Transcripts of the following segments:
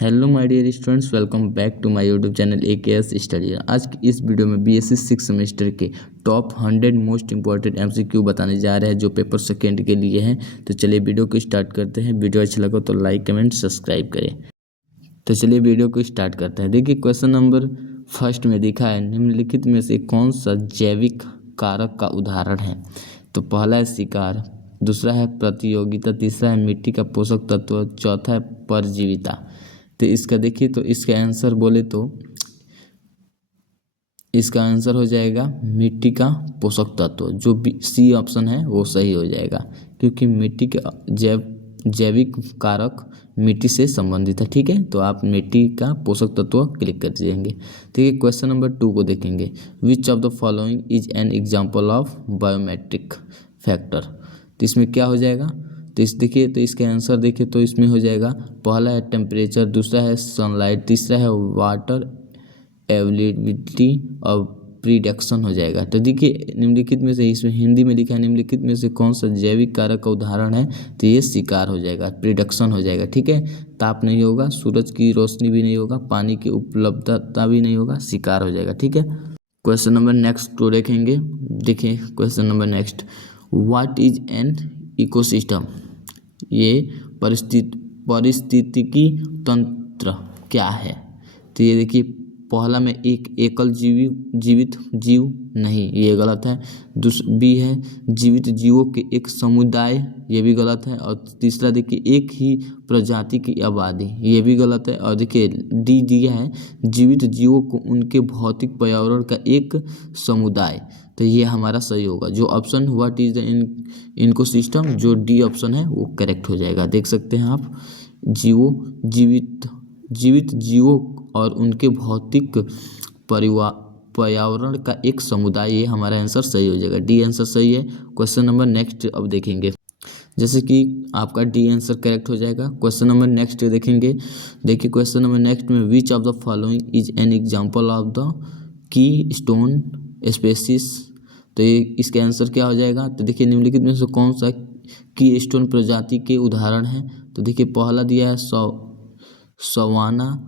Hello my dear students, welcome back to my YouTube channel AKS study. आज की इस video में BSc 6 semester के टॉप 100 मोस्ट इंपॉर्टेंट MCQ बताने जा रहे हैं जो पेपर सेकेंड के लिए हैं। तो चलिए वीडियो को स्टार्ट करते हैं। वीडियो अच्छा लगा तो लाइक कमेंट सब्सक्राइब करें। तो चलिए वीडियो को स्टार्ट करते हैं। देखिए क्वेश्चन नंबर फर्स्ट में दिखा है, निम्नलिखित में से कौन सा जैविक कारक का उदाहरण है। तो पहला है शिकार, दूसरा है प्रतियोगिता, तीसरा है मिट्टी का पोषक तत्व, चौथा है परजीविता। तो इसका देखिए, तो इसका आंसर बोले तो इसका आंसर हो जाएगा मिट्टी का पोषक तत्व। जो सी ऑप्शन है वो सही हो जाएगा, क्योंकि मिट्टी के जैविक कारक मिट्टी से संबंधित है। ठीक है, तो आप मिट्टी का पोषक तत्व क्लिक कर दीजिएंगे। ठीक है, क्वेश्चन नंबर 2 को देखेंगे। Which of the following is an example of biometric factor. तो इसमें क्या हो जाएगा, तो इस देखिए, तो इसके आंसर देखिए, तो इसमें हो जाएगा पहला है टेम्परेचर, दूसरा है सनलाइट, तीसरा है वाटर अवेलेबिलिटी और प्रिडक्शन हो जाएगा। तो देखिए निम्नलिखित में से, इसमें हिंदी में लिखा है निम्नलिखित में से कौन सा जैविक कारक का उदाहरण है। तो ये शिकार हो जाएगा, प्रिडक्शन हो जाएगा। ठीक है, ताप नहीं होगा, सूरज की रोशनी भी नहीं होगा, पानी की उपलब्धता भी नहीं होगा, शिकार हो जाएगा। ठीक है, क्वेश्चन नंबर नेक्स्ट को देखेंगे। देखिए question number next, what is an ecosystem. ये पारिस्थितिकी तंत्र क्या है। तो ये देखिए पहला में एक एकल जीवित जीव नहीं, ये गलत है। बी है जीवित जीवों के एक समुदाय, ये भी गलत है। और तीसरा देखिए एक ही प्रजाति की आबादी, ये भी गलत है। और देखिए डी दिया है जीवित जीवों को उनके भौतिक पर्यावरण का एक समुदाय। तो ये हमारा सही होगा। जो option what is the ecosystem, जो डी ऑप्शन है वो करेक्ट हो जाएगा। देख सकते हैं आप, जीवित जीवों और उनके भौतिक पर्यावरण का एक समुदाय, ये हमारा आंसर सही हो जाएगा। डी आंसर सही है। क्वेश्चन नंबर नेक्स्ट अब देखेंगे, जैसे कि आपका डी आंसर करेक्ट हो जाएगा। क्वेश्चन नंबर नेक्स्ट देखेंगे। देखिए क्वेश्चन नंबर नेक्स्ट में which of the following is an example of the keystone species. तो ये इसका आंसर क्या हो जाएगा। तो देखिए निम्नलिखित में से कौन सा की स्टोन प्रजाति के उदाहरण है। तो देखिए पहला दिया है सवाना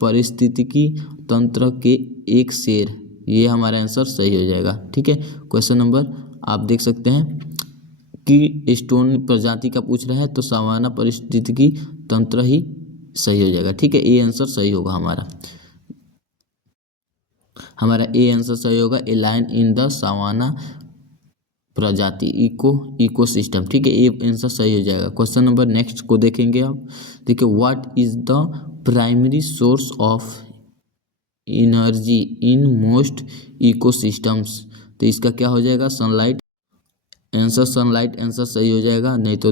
परिस्थितिकी तंत्र के एक शेर, ये हमारा आंसर सही हो जाएगा। ठीक है, क्वेश्चन नंबर आप देख सकते हैं कि स्टोन प्रजाति का पूछ रहा है, तो सवाना परिस्थितिकी तंत्र ही सही हो जाएगा। ठीक है, ए आंसर सही होगा हमारा ए आंसर सही होगा। ए लाइन इन द सवाना प्रजाति इकोसिस्टम। ठीक है, ये आंसर सही हो जाएगा। क्वेश्चन नंबर नेक्स्ट को देखेंगे आप। देखिए what is the primary source of energy in most ecosystems. तो इसका क्या हो जाएगा, सनलाइट। आंसर सनलाइट आंसर सही हो जाएगा। नहीं तो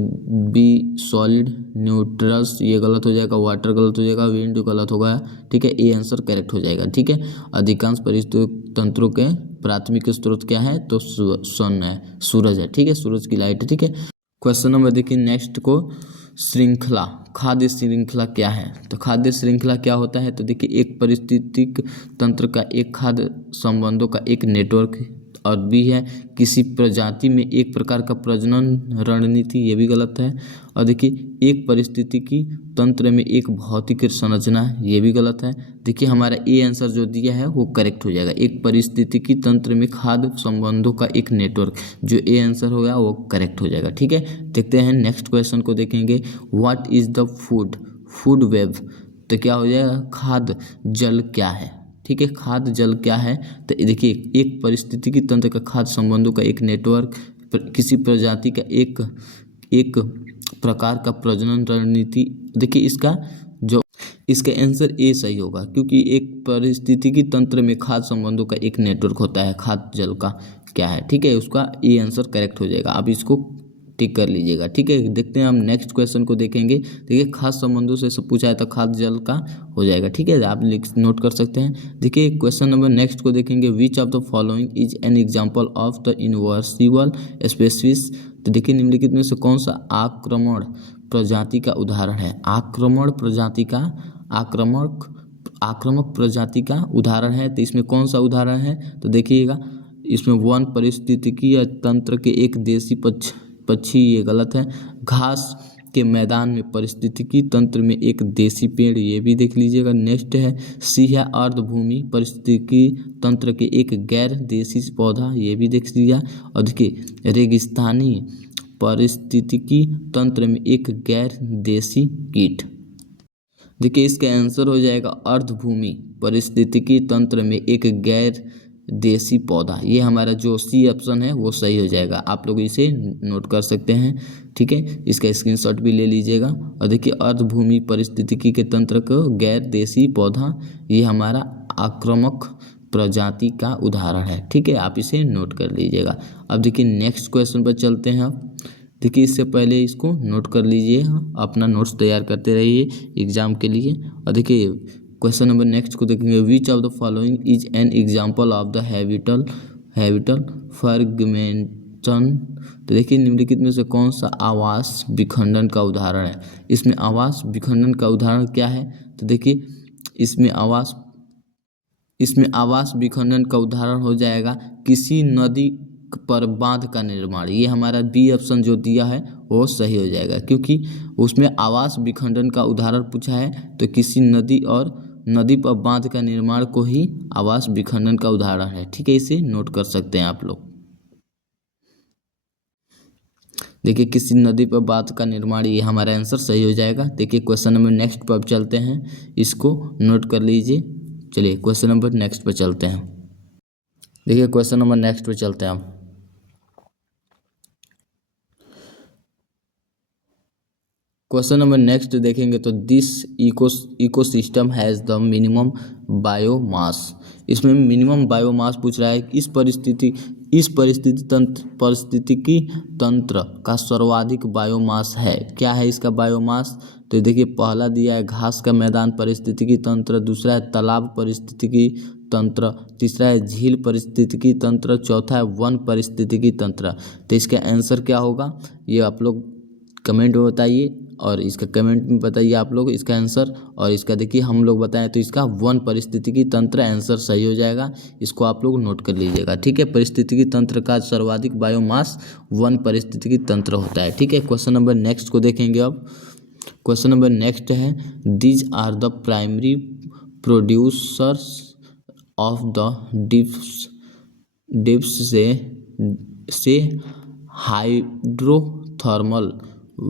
बी सॉलिड न्यूट्रल्स, ये गलत हो जाएगा। वाटर गलत हो जाएगा, विंड गलत होगा। ठीक है, ए आंसर करेक्ट हो जाएगा। ठीक है, अधिकांश परिस्थितिक तंत्रों के प्राथमिक स्रोत क्या है, तो सन है, सूरज है। ठीक है, सूरज की लाइट है। ठीक है, क्वेश्चन नंबर देखिए नेक्स्ट को, श्रृंखला, खाद्य श्रृंखला क्या है। तो खाद्य श्रृंखला क्या होता है। तो देखिए एक पारिस्थितिक तंत्र का एक खाद्य संबंधों का एक नेटवर्क, और बी है किसी प्रजाति में एक प्रकार का प्रजनन रणनीति, ये भी गलत है। और देखिए एक पारिस्थितिकी तंत्र में एक भौतिक संरचना, ये भी गलत है। देखिए हमारा ए आंसर जो दिया है वो करेक्ट हो जाएगा। एक पारिस्थितिकी तंत्र में खाद्य संबंधों का एक नेटवर्क, जो ए आंसर होगा वो करेक्ट हो जाएगा। ठीक है, देखते हैं नेक्स्ट क्वेश्चन को देखेंगे। What is the food web. तो क्या हो जाएगा, खाद्य जल क्या है। ठीक है, खाद्य जल क्या है। तो देखिए एक पारिस्थितिकी तंत्र का खाद्य संबंधों का एक नेटवर्क, किसी प्रजाति का एक प्रकार का प्रजनन रणनीति। देखिए इसका आंसर ए सही होगा, क्योंकि एक पारिस्थितिकी तंत्र में खाद्य संबंधों का एक नेटवर्क होता है, खाद्य जल का क्या है। ठीक है, उसका ए आंसर करेक्ट हो जाएगा। आप इसको टिक कर लीजिएगा। ठीक है, देखते हैं हम नेक्स्ट क्वेश्चन को देखेंगे। देखिए खाद्य संबंधों से सब पूछा है तो खाद्य जल का हो जाएगा। ठीक है, आप नोट कर सकते हैं। देखिए क्वेश्चन नंबर नेक्स्ट को देखेंगे। Which of the following is an example of the inversible species. तो देखिए निम्नलिखित में से कौन सा आक्रमण प्रजाति का उदाहरण है। आक्रामक प्रजाति का उदाहरण है। तो इसमें कौन सा उदाहरण है। तो देखिएगा इसमें वन पारिस्थितिकी तंत्र के एक देशी पक्षी, ये गलत है। घास के मैदान में पारिस्थितिकी तंत्र में एक देसी पेड़, ये भी देख लीजिएगा। नेक्स्ट है सी है अर्धभूमि पारिस्थितिकी तंत्र के एक गैर देसी पौधा, ये भी देख लीजिए। और देखिए रेगिस्तानी पारिस्थितिकी तंत्र में एक गैर देसी कीट। देखिए इसका आंसर हो जाएगा अर्धभूमि पारिस्थितिकी तंत्र में एक गैर देसी पौधा। ये हमारा जो सी ऑप्शन है वो सही हो जाएगा। आप लोग इसे नोट कर सकते हैं, ठीक है। इसका स्क्रीनशॉट भी ले लीजिएगा। और देखिए अर्धभूमि पारिस्थितिकी के तंत्र को गैर देसी पौधा, ये हमारा आक्रामक प्रजाति का उदाहरण है, ठीक है। आप इसे नोट कर लीजिएगा। अब देखिए नेक्स्ट क्वेश्चन पर चलते हैं। आप देखिए इससे पहले इसको नोट कर लीजिए, अपना नोट्स तैयार करते रहिए एग्जाम के लिए। और देखिए क्वेश्चन नंबर नेक्स्ट को देखेंगे, which of the following is an example of the habitat fragmentation. तो देखिए निम्नलिखित में से कौन सा आवास विखंडन का उदाहरण है। इसमें आवास विखंडन का उदाहरण क्या है, तो देखिए इसमें आवास विखंडन का उदाहरण हो जाएगा किसी नदी पर बांध का निर्माण। ये हमारा बी ऑप्शन जो दिया है वो सही हो जाएगा, क्योंकि उसमें आवास विखंडन का उदाहरण पूछा है तो किसी नदी पर बांध का निर्माण को ही आवास विखंडन का उदाहरण है, ठीक है। इसे नोट कर सकते हैं आप लोग। देखिए किसी नदी पर बांध का निर्माण, ये हमारा आंसर सही हो जाएगा। देखिए क्वेश्चन नंबर नेक्स्ट पर चलते हैं, इसको नोट कर लीजिए। चलिए क्वेश्चन नंबर नेक्स्ट पर चलते हैं। देखिए क्वेश्चन नंबर नेक्स्ट पर चलते हैं हम। क्वेश्चन नंबर नेक्स्ट देखेंगे तो this ecosystem has the minimum biomass. इसमें मिनिमम बायोमास पूछ रहा है। इस पारिस्थितिकी तंत्र का सर्वाधिक बायोमास है। क्या है इसका बायोमास, तो देखिए पहला दिया है घास का मैदान पारिस्थितिकी तंत्र, दूसरा है तालाब पारिस्थितिकी तंत्र, तीसरा है झील पारिस्थितिकी तंत्र, चौथा है वन पारिस्थितिकी तंत्र। तो इसका आंसर क्या होगा ये आप लोग कमेंट में बताइए, और इसका कमेंट में बताइए आप लोग इसका आंसर। और इसका देखिए हम लोग बताएं तो इसका वन पारिस्थितिकी तंत्र आंसर सही हो जाएगा। इसको आप लोग नोट कर लीजिएगा, ठीक है। पारिस्थितिकी तंत्र का सर्वाधिक बायोमास वन पारिस्थितिकी तंत्र होता है, ठीक है। क्वेश्चन नंबर नेक्स्ट को देखेंगे। अब क्वेश्चन नंबर नेक्स्ट है, these are the primary producers of the deep sea hydrothermal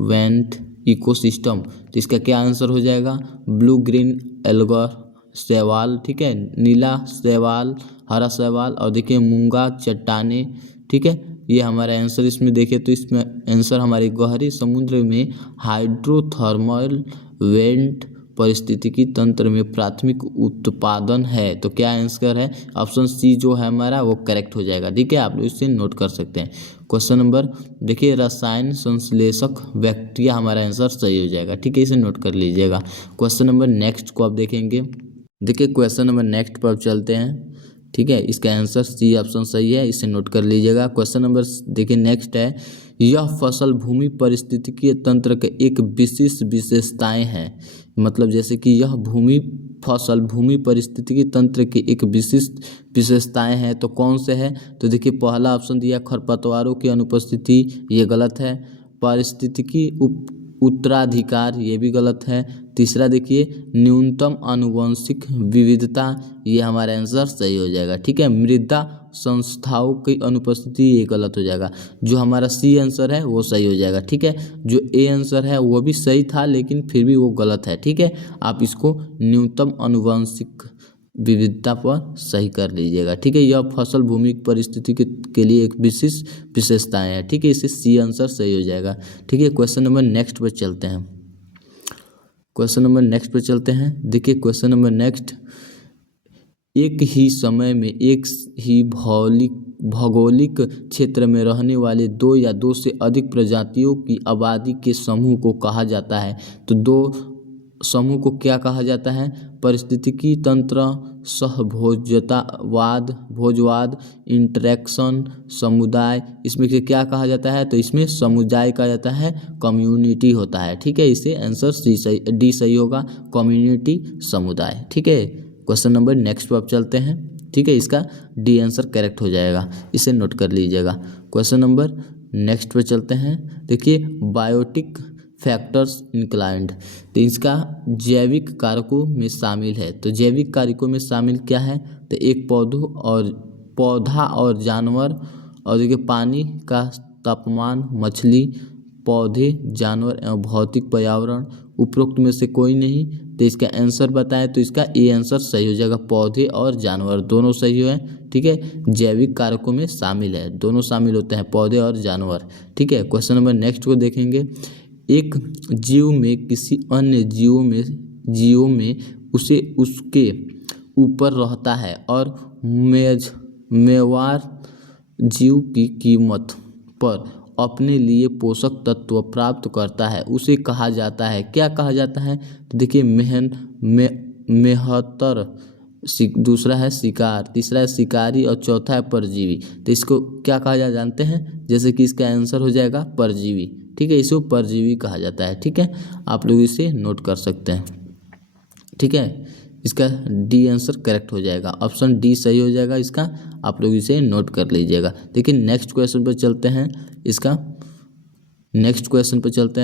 vent ecosystem. तो इसका क्या आंसर हो जाएगा, ब्लू ग्रीन एल्गर शैवाल, ठीक है, नीला शैवाल, हरा शैवाल, और देखिए मूंगा चट्टाने, ठीक है। ये हमारा आंसर इसमें देखें तो इसमें आंसर हमारे गहरे समुद्र में हाइड्रोथर्मल वेंट पारिस्थितिकी तंत्र में प्राथमिक उत्पादन है। तो क्या आंसर है, ऑप्शन सी जो है हमारा वो करेक्ट हो जाएगा, ठीक है। आप लोग इससे नोट कर सकते हैं। क्वेश्चन नंबर देखिए रसायन संश्लेषक बैक्टीरिया, हमारा आंसर सही हो जाएगा, ठीक है। इसे नोट कर लीजिएगा। क्वेश्चन नंबर नेक्स्ट को आप देखेंगे। देखिए क्वेश्चन नंबर नेक्स्ट पर आप चलते हैं, ठीक है। इसका आंसर सी ऑप्शन सही है, इसे नोट कर लीजिएगा। क्वेश्चन नंबर देखिए नेक्स्ट है, यह फसल भूमि पारिस्थितिकीय तंत्र के एक विशेषताएं हैं। मतलब जैसे कि यह फसल भूमि पारिस्थितिकी तंत्र की एक विशिष्ट विशेषताएं हैं, तो कौन से है, तो देखिए पहला ऑप्शन दिया खरपतवारों की अनुपस्थिति, ये गलत है। पारिस्थितिकी उत्तराधिकार, ये भी गलत है। तीसरा देखिए न्यूनतम आनुवंशिक विविधता, ये हमारा आंसर सही हो जाएगा, ठीक है। मृदा संस्थाओं की अनुपस्थिति, ये गलत हो जाएगा। जो हमारा सी आंसर है वो सही हो जाएगा, ठीक है। जो ए आंसर है वो भी सही था लेकिन फिर भी वो गलत है, ठीक है। आप इसको न्यूनतम आनुवंशिक विविधता पर सही कर लीजिएगा, ठीक है। यह फसल भूमि परिस्थिति के लिए एक विशिष्ट विशेषताएं है, ठीक है। इसे सी आंसर सही हो जाएगा, ठीक है। क्वेश्चन नंबर नेक्स्ट पर चलते हैं। देखिए क्वेश्चन नंबर नेक्स्ट, एक ही समय में एक ही भौगोलिक क्षेत्र में रहने वाले दो या दो से अधिक प्रजातियों की आबादी के समूह को कहा जाता है। तो दो समूह को क्या कहा जाता है, पारिस्थितिकी तंत्र, भोजवाद, इंटरेक्शन, समुदाय। इसमें से क्या कहा जाता है, तो इसमें समुदाय कहा जाता है, कम्युनिटी होता है, ठीक है। इसे आंसर डी सही होगा, कम्युनिटी समुदाय, ठीक है। क्वेश्चन नंबर नेक्स्ट पर आप चलते हैं, ठीक है। इसका डी आंसर करेक्ट हो जाएगा, इसे नोट कर लीजिएगा। क्वेश्चन नंबर नेक्स्ट पे चलते हैं। देखिए बायोटिक फैक्टर्स इंक्लाइंड, तो इसका जैविक कारकों में शामिल है। तो जैविक कारकों में शामिल क्या है, तो एक पौधा और जानवर, और देखिए पानी का तापमान, मछली, पौधे, जानवर एवं भौतिक पर्यावरण, उपरोक्त में से कोई नहीं। तो इसका आंसर बताएं तो इसका ए आंसर सही हो जाएगा, पौधे और जानवर दोनों सही है। ठीक है, जैविक कारकों में शामिल है, दोनों शामिल होते हैं, पौधे और जानवर। ठीक है, क्वेश्चन नंबर नेक्स्ट को देखेंगे। एक जीव में किसी अन्य जीवों में उसे उसके ऊपर रहता है और मेवार जीव की कीमत पर अपने लिए पोषक तत्व प्राप्त करता है, उसे कहा जाता है, क्या कहा जाता है, तो देखिए मेहतर, दूसरा है शिकार, तीसरा है शिकारी और चौथा है परजीवी। तो इसको क्या कहा जाता जानते हैं, जैसे कि इसका आंसर हो जाएगा परजीवी। ठीक है, इसको परजीवी कहा जाता है। ठीक है, आप लोग इसे नोट कर सकते हैं। ठीक है, इसका डी आंसर करेक्ट हो जाएगा, ऑप्शन डी सही हो जाएगा इसका, आप लोग इसे नोट कर लीजिएगा। देखिए नेक्स्ट क्वेश्चन पर चलते हैं।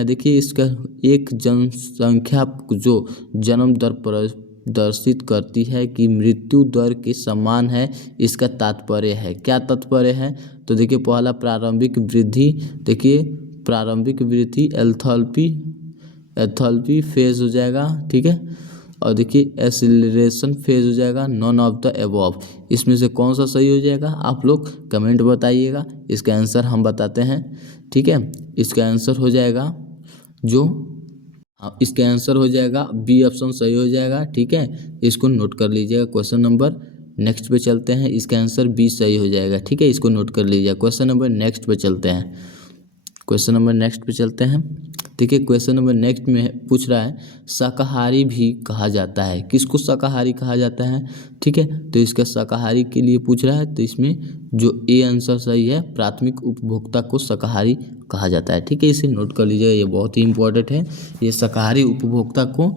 देखिए इसका एक जनसंख्या जो जन्म दर प्रदर्शित करती है कि मृत्यु दर के समान है, इसका तात्पर्य है, क्या तात्पर्य है, तो देखिए पहला प्रारंभिक वृद्धि, देखिए प्रारंभिक वृद्धि एथैल्पी फेज हो जाएगा। ठीक है, और देखिए एक्सीलरेशन फेज हो जाएगा, नॉन ऑफ द अबव। इसमें से कौन सा सही हो जाएगा, आप लोग कमेंट बताइएगा, इसका आंसर हम बताते हैं। ठीक है, इसका आंसर हो जाएगा बी ऑप्शन सही हो जाएगा। ठीक है, इसको नोट कर लीजिएगा। क्वेश्चन नंबर नेक्स्ट पे चलते हैं, इसका आंसर बी सही हो जाएगा। ठीक है, इसको नोट कर लीजिएगा। क्वेश्चन नंबर नेक्स्ट पे चलते हैं। देखिए क्वेश्चन नंबर नेक्स्ट में पूछ रहा है शाकाहारी भी कहा जाता है, किसको शाकाहारी कहा जाता है। ठीक है, तो इसका शाकाहारी के लिए पूछ रहा है, तो इसमें जो ए आंसर सही है, प्राथमिक उपभोक्ता को शाकाहारी कहा जाता है। ठीक है, इसे नोट कर लीजिएगा, ये बहुत ही इंपॉर्टेंट है। ये शाकाहारी उपभोक्ता को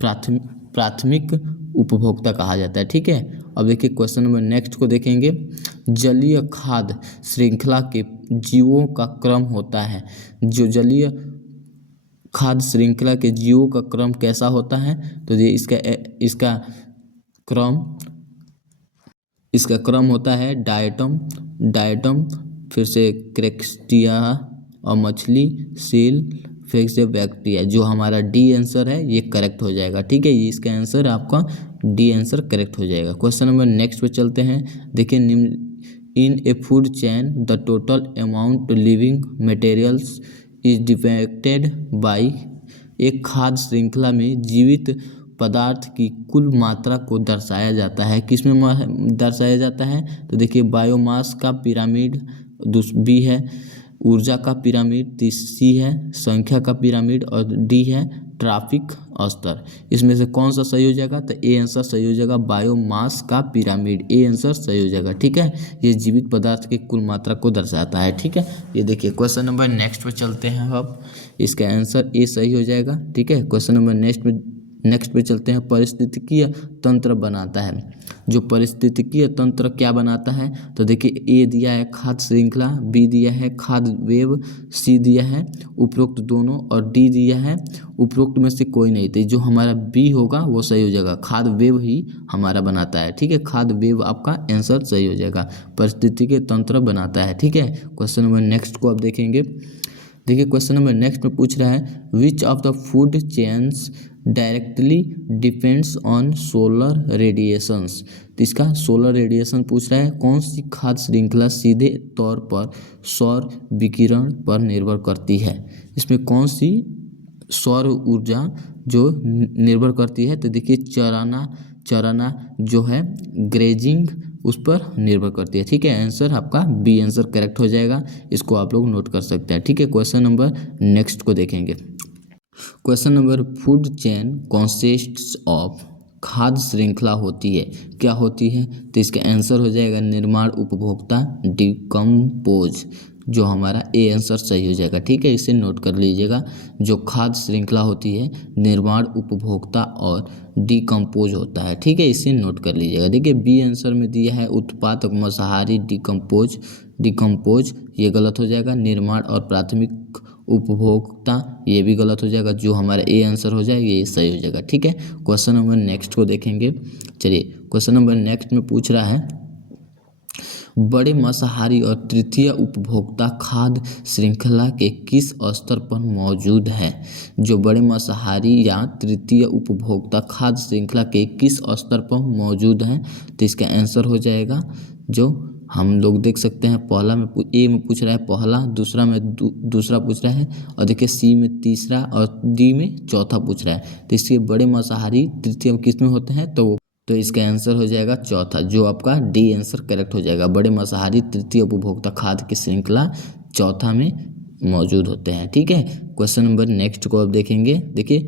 प्राथमिक उपभोक्ता कहा जाता है। ठीक है, अब देखिए क्वेश्चन नंबर नेक्स्ट को देखेंगे। जलीय खाद्य श्रृंखला के जीवों का क्रम होता है, जो जलीय खाद्य श्रृंखला के जीवों का क्रम कैसा होता है, तो ये इसका क्रम होता है डायटम, फिर से क्रेस्टिया और मछली, सील, फिर से बैक्टीरिया। जो हमारा डी आंसर है ये करेक्ट हो जाएगा। ठीक है, ये इसका आंसर आपका डी आंसर करेक्ट हो जाएगा। क्वेश्चन नंबर नेक्स्ट पे चलते हैं। देखिए in a food chain the total amount living materials is depicted by, एक खाद्य श्रृंखला में जीवित पदार्थ की कुल मात्रा को दर्शाया जाता है, किसमें दर्शाया जाता है, तो देखिए बायोमास का पिरामिड बी है, ऊर्जा का पिरामिड सी है, संख्या का पिरामिड और डी है ट्रैफिक स्तर। इसमें से कौन सा सही हो जाएगा, तो ए आंसर सही हो जाएगा, बायोमास का पिरामिड, ए आंसर सही हो जाएगा। ठीक है, ये जीवित पदार्थ की कुल मात्रा को दर्शाता है। ठीक है, ये देखिए क्वेश्चन नंबर नेक्स्ट पे चलते हैं। अब इसका आंसर ए सही हो जाएगा। ठीक है, क्वेश्चन नंबर नेक्स्ट पे चलते हैं। पारिस्थितिकीय तंत्र बनाता है, जो पारिस्थितिकीय तंत्र क्या बनाता है, तो देखिए ए दिया है खाद्य श्रृंखला, बी दिया है खाद्य वेब, सी दिया है उपरोक्त दोनों और डी दिया है उपरोक्त में से कोई नहीं। तो जो हमारा बी होगा वो सही हो जाएगा, खाद्य वेब ही हमारा बनाता है। ठीक है, खाद्य वेब आपका आंसर सही हो जाएगा, पारिस्थितिकीय तंत्र बनाता है। ठीक है, क्वेश्चन नंबर नेक्स्ट को आप देखेंगे। देखिए क्वेश्चन नंबर नेक्स्ट में पूछ रहा है विच of the food chains directly depends on solar radiations. तो इसका सोलर रेडिएशन पूछ रहा है, कौन सी खाद्य श्रृंखला सीधे तौर पर सौर विकिरण पर निर्भर करती है। इसमें कौन सी सौर ऊर्जा जो निर्भर करती है, तो देखिए चराना जो है ग्रेजिंग उस पर निर्भर करती है। ठीक है, आंसर आपका बी आंसर करेक्ट हो जाएगा, इसको आप लोग नोट कर सकते हैं। ठीक है, क्वेश्चन नंबर नेक्स्ट को देखेंगे। Question number food chain consists of, खाद्य श्रृंखला होती है, क्या होती है, तो इसका आंसर हो जाएगा निर्माण उपभोक्ता डिकम्पोज, जो हमारा ए आंसर सही हो जाएगा। ठीक है, इसे नोट कर लीजिएगा, जो खाद्य श्रृंखला होती है निर्माण उपभोक्ता और डिकम्पोज होता है। ठीक है, इसे नोट कर लीजिएगा। देखिए बी आंसर में दिया है उत्पादक मांसाहारी डिकम्पोज, ये गलत हो जाएगा, निर्माण और प्राथमिक उपभोक्ता, ये भी गलत हो जाएगा। जो हमारा ए आंसर हो जाएगा ये सही हो जाएगा। ठीक है, क्वेश्चन नंबर नेक्स्ट को देखेंगे। चलिए क्वेश्चन नंबर नेक्स्ट में पूछ रहा है, बड़े मांसाहारी और तृतीय उपभोक्ता खाद्य श्रृंखला के किस स्तर पर मौजूद है? जो बड़े मांसाहारी या तृतीय उपभोक्ता खाद्य श्रृंखला के किस स्तर पर मौजूद है? तो इसका आंसर हो जाएगा, जो हम लोग देख सकते हैं पहला में ए में पूछ रहा है पहला, दूसरा में दूसरा पूछ रहा है, और देखिए सी में तीसरा और डी में चौथा पूछ रहा है। तो इसके बड़े मांसाहारी तृतीय किस में होते हैं? तो इसका आंसर हो जाएगा चौथा, जो आपका डी आंसर करेक्ट हो जाएगा। बड़े मांसाहारी तृतीय उपभोक्ता खाद्य की श्रृंखला चौथा में मौजूद होते हैं। ठीक है, क्वेश्चन नंबर नेक्स्ट को अब देखेंगे। देखिए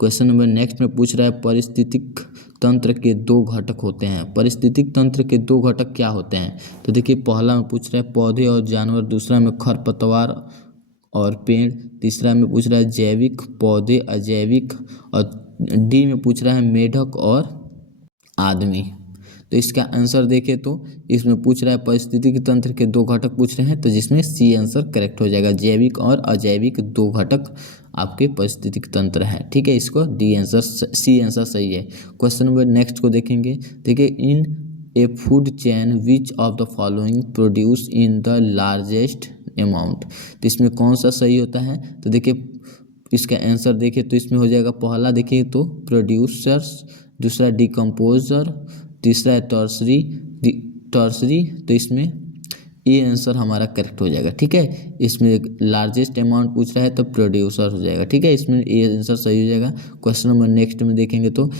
क्वेश्चन नंबर नेक्स्ट में पूछ रहा है, पारिस्थितिक तंत्र के दो घटक होते हैं। पारिस्थितिक तंत्र के दो घटक क्या होते हैं? तो देखिए पहला में पूछ रहा है पौधे और जानवर, दूसरा में खरपतवार और पेड़, तीसरा में पूछ रहा है जैविक पौधे अजैविक, और डी में पूछ रहा है मेढक और आदमी। तो इसका आंसर देखें तो इसमें पूछ रहा है पारिस्थितिक तंत्र के दो घटक पूछ रहे हैं, तो जिसमें सी आंसर करेक्ट हो जाएगा। जैविक और अजैविक दो घटक आपके पारिस्थितिक तंत्र है। ठीक है, इसको डी आंसर सी आंसर सही है। क्वेश्चन नंबर नेक्स्ट को देखेंगे। देखिए in a food chain which of the following produce in the largest amount? तो इसमें कौन सा सही होता है? तो देखिए इसका आंसर देखिए तो इसमें हो जाएगा पहला देखिए तो प्रोड्यूसर्स, दूसरा डिकम्पोजर, तीसरा है टर्सरी। तो इसमें ये आंसर हमारा करेक्ट हो जाएगा। ठीक है, इसमें लार्जेस्ट अमाउंट पूछ रहा है तो प्रोड्यूसर हो जाएगा। ठीक है, इसमें ये आंसर सही हो जाएगा। क्वेश्चन नंबर नेक्स्ट में देखेंगे तो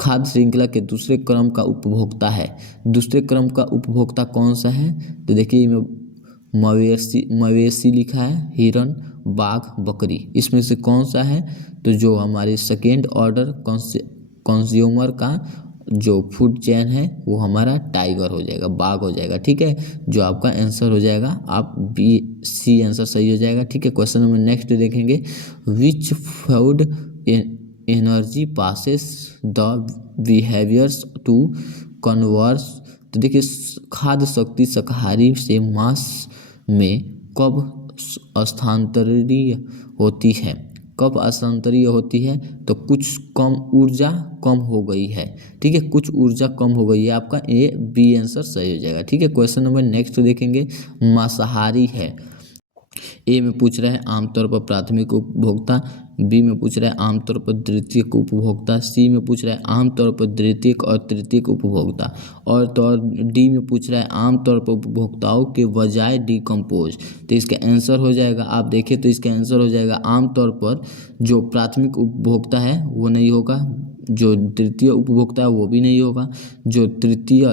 खाद्य श्रृंखला के दूसरे क्रम का उपभोक्ता है। दूसरे क्रम का उपभोक्ता कौन सा है? तो देखिए मवेशी लिखा है, हिरन, बाघ, बकरी, इसमें से कौन सा है? तो जो हमारे सेकेंड ऑर्डर कंज्यूमर का जो फूड चेन है वो हमारा टाइगर हो जाएगा, बाघ हो जाएगा। ठीक है, जो आपका आंसर हो जाएगा आप बी सी आंसर सही हो जाएगा। ठीक है, क्वेश्चन नंबर नेक्स्ट देखेंगे, which food energy passes the behaviours to converse? तो देखिए खाद्य शक्ति शाकाहारी से मांस में कब स्थानांतरीय होती है? कब स्थानांतरीय होती है? तो कुछ कम ऊर्जा कम हो गई है। ठीक है, कुछ ऊर्जा कम हो गई है। आपका ए बी आंसर सही हो जाएगा। ठीक है, क्वेश्चन नंबर नेक्स्ट देखेंगे, मांसाहारी है। ए में पूछ रहा है आमतौर पर प्राथमिक उपभोक्ता, बी में पूछ रहा है आमतौर पर द्वितीयक उपभोक्ता, सी में पूछ रहा है आमतौर पर द्वितीयक और तृतीयक उपभोक्ता, और तो डी में पूछ रहा है आमतौर पर उपभोक्ताओं के बजाय डिकम्पोज। तो इसका आंसर हो जाएगा, आप देखें तो इसका आंसर हो जाएगा आमतौर पर जो प्राथमिक उपभोक्ता है वो नहीं होगा, जो तृतीय उपभोक्ता है वो भी नहीं होगा, जो द्वितीय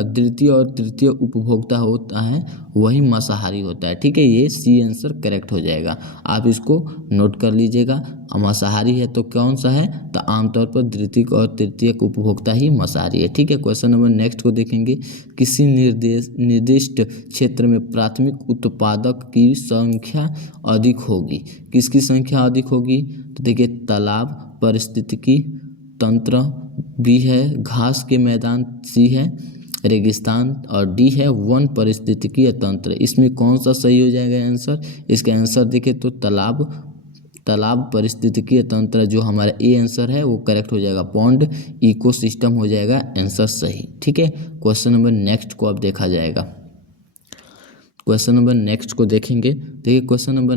और तृतीय उपभोक्ता होता है वही मांसाहारी होता है। ठीक है, ये सी आंसर करेक्ट हो जाएगा। आप इसको नोट कर लीजिएगा, मांसाहारी है तो कौन सा है? तो आमतौर पर द्वितीय और तृतीय उपभोक्ता ही मांसाहारी है। ठीक है, क्वेश्चन नंबर नेक्स्ट को देखेंगे, किसी निर्दिष्ट क्षेत्र में प्राथमिक उत्पादक की संख्या अधिक होगी। किसकी संख्या अधिक होगी? तो देखिए तालाब, पारिस्थितिकी तंत्र बी है, घास के मैदान सी है, रेगिस्तान, और डी है वन पारिस्थितिकीय तंत्र। इसमें कौन सा सही हो जाएगा आंसर? इसका आंसर देखें तो तालाब पारिस्थितिकीय तंत्र जो हमारा ए आंसर है वो करेक्ट हो जाएगा। पॉन्ड इकोसिस्टम हो जाएगा आंसर सही। ठीक है, क्वेश्चन नंबर नेक्स्ट को अब देखा जाएगा। क्वेश्चन नंबर नेक्स्ट को देखेंगे। देखिए क्वेश्चन नंबर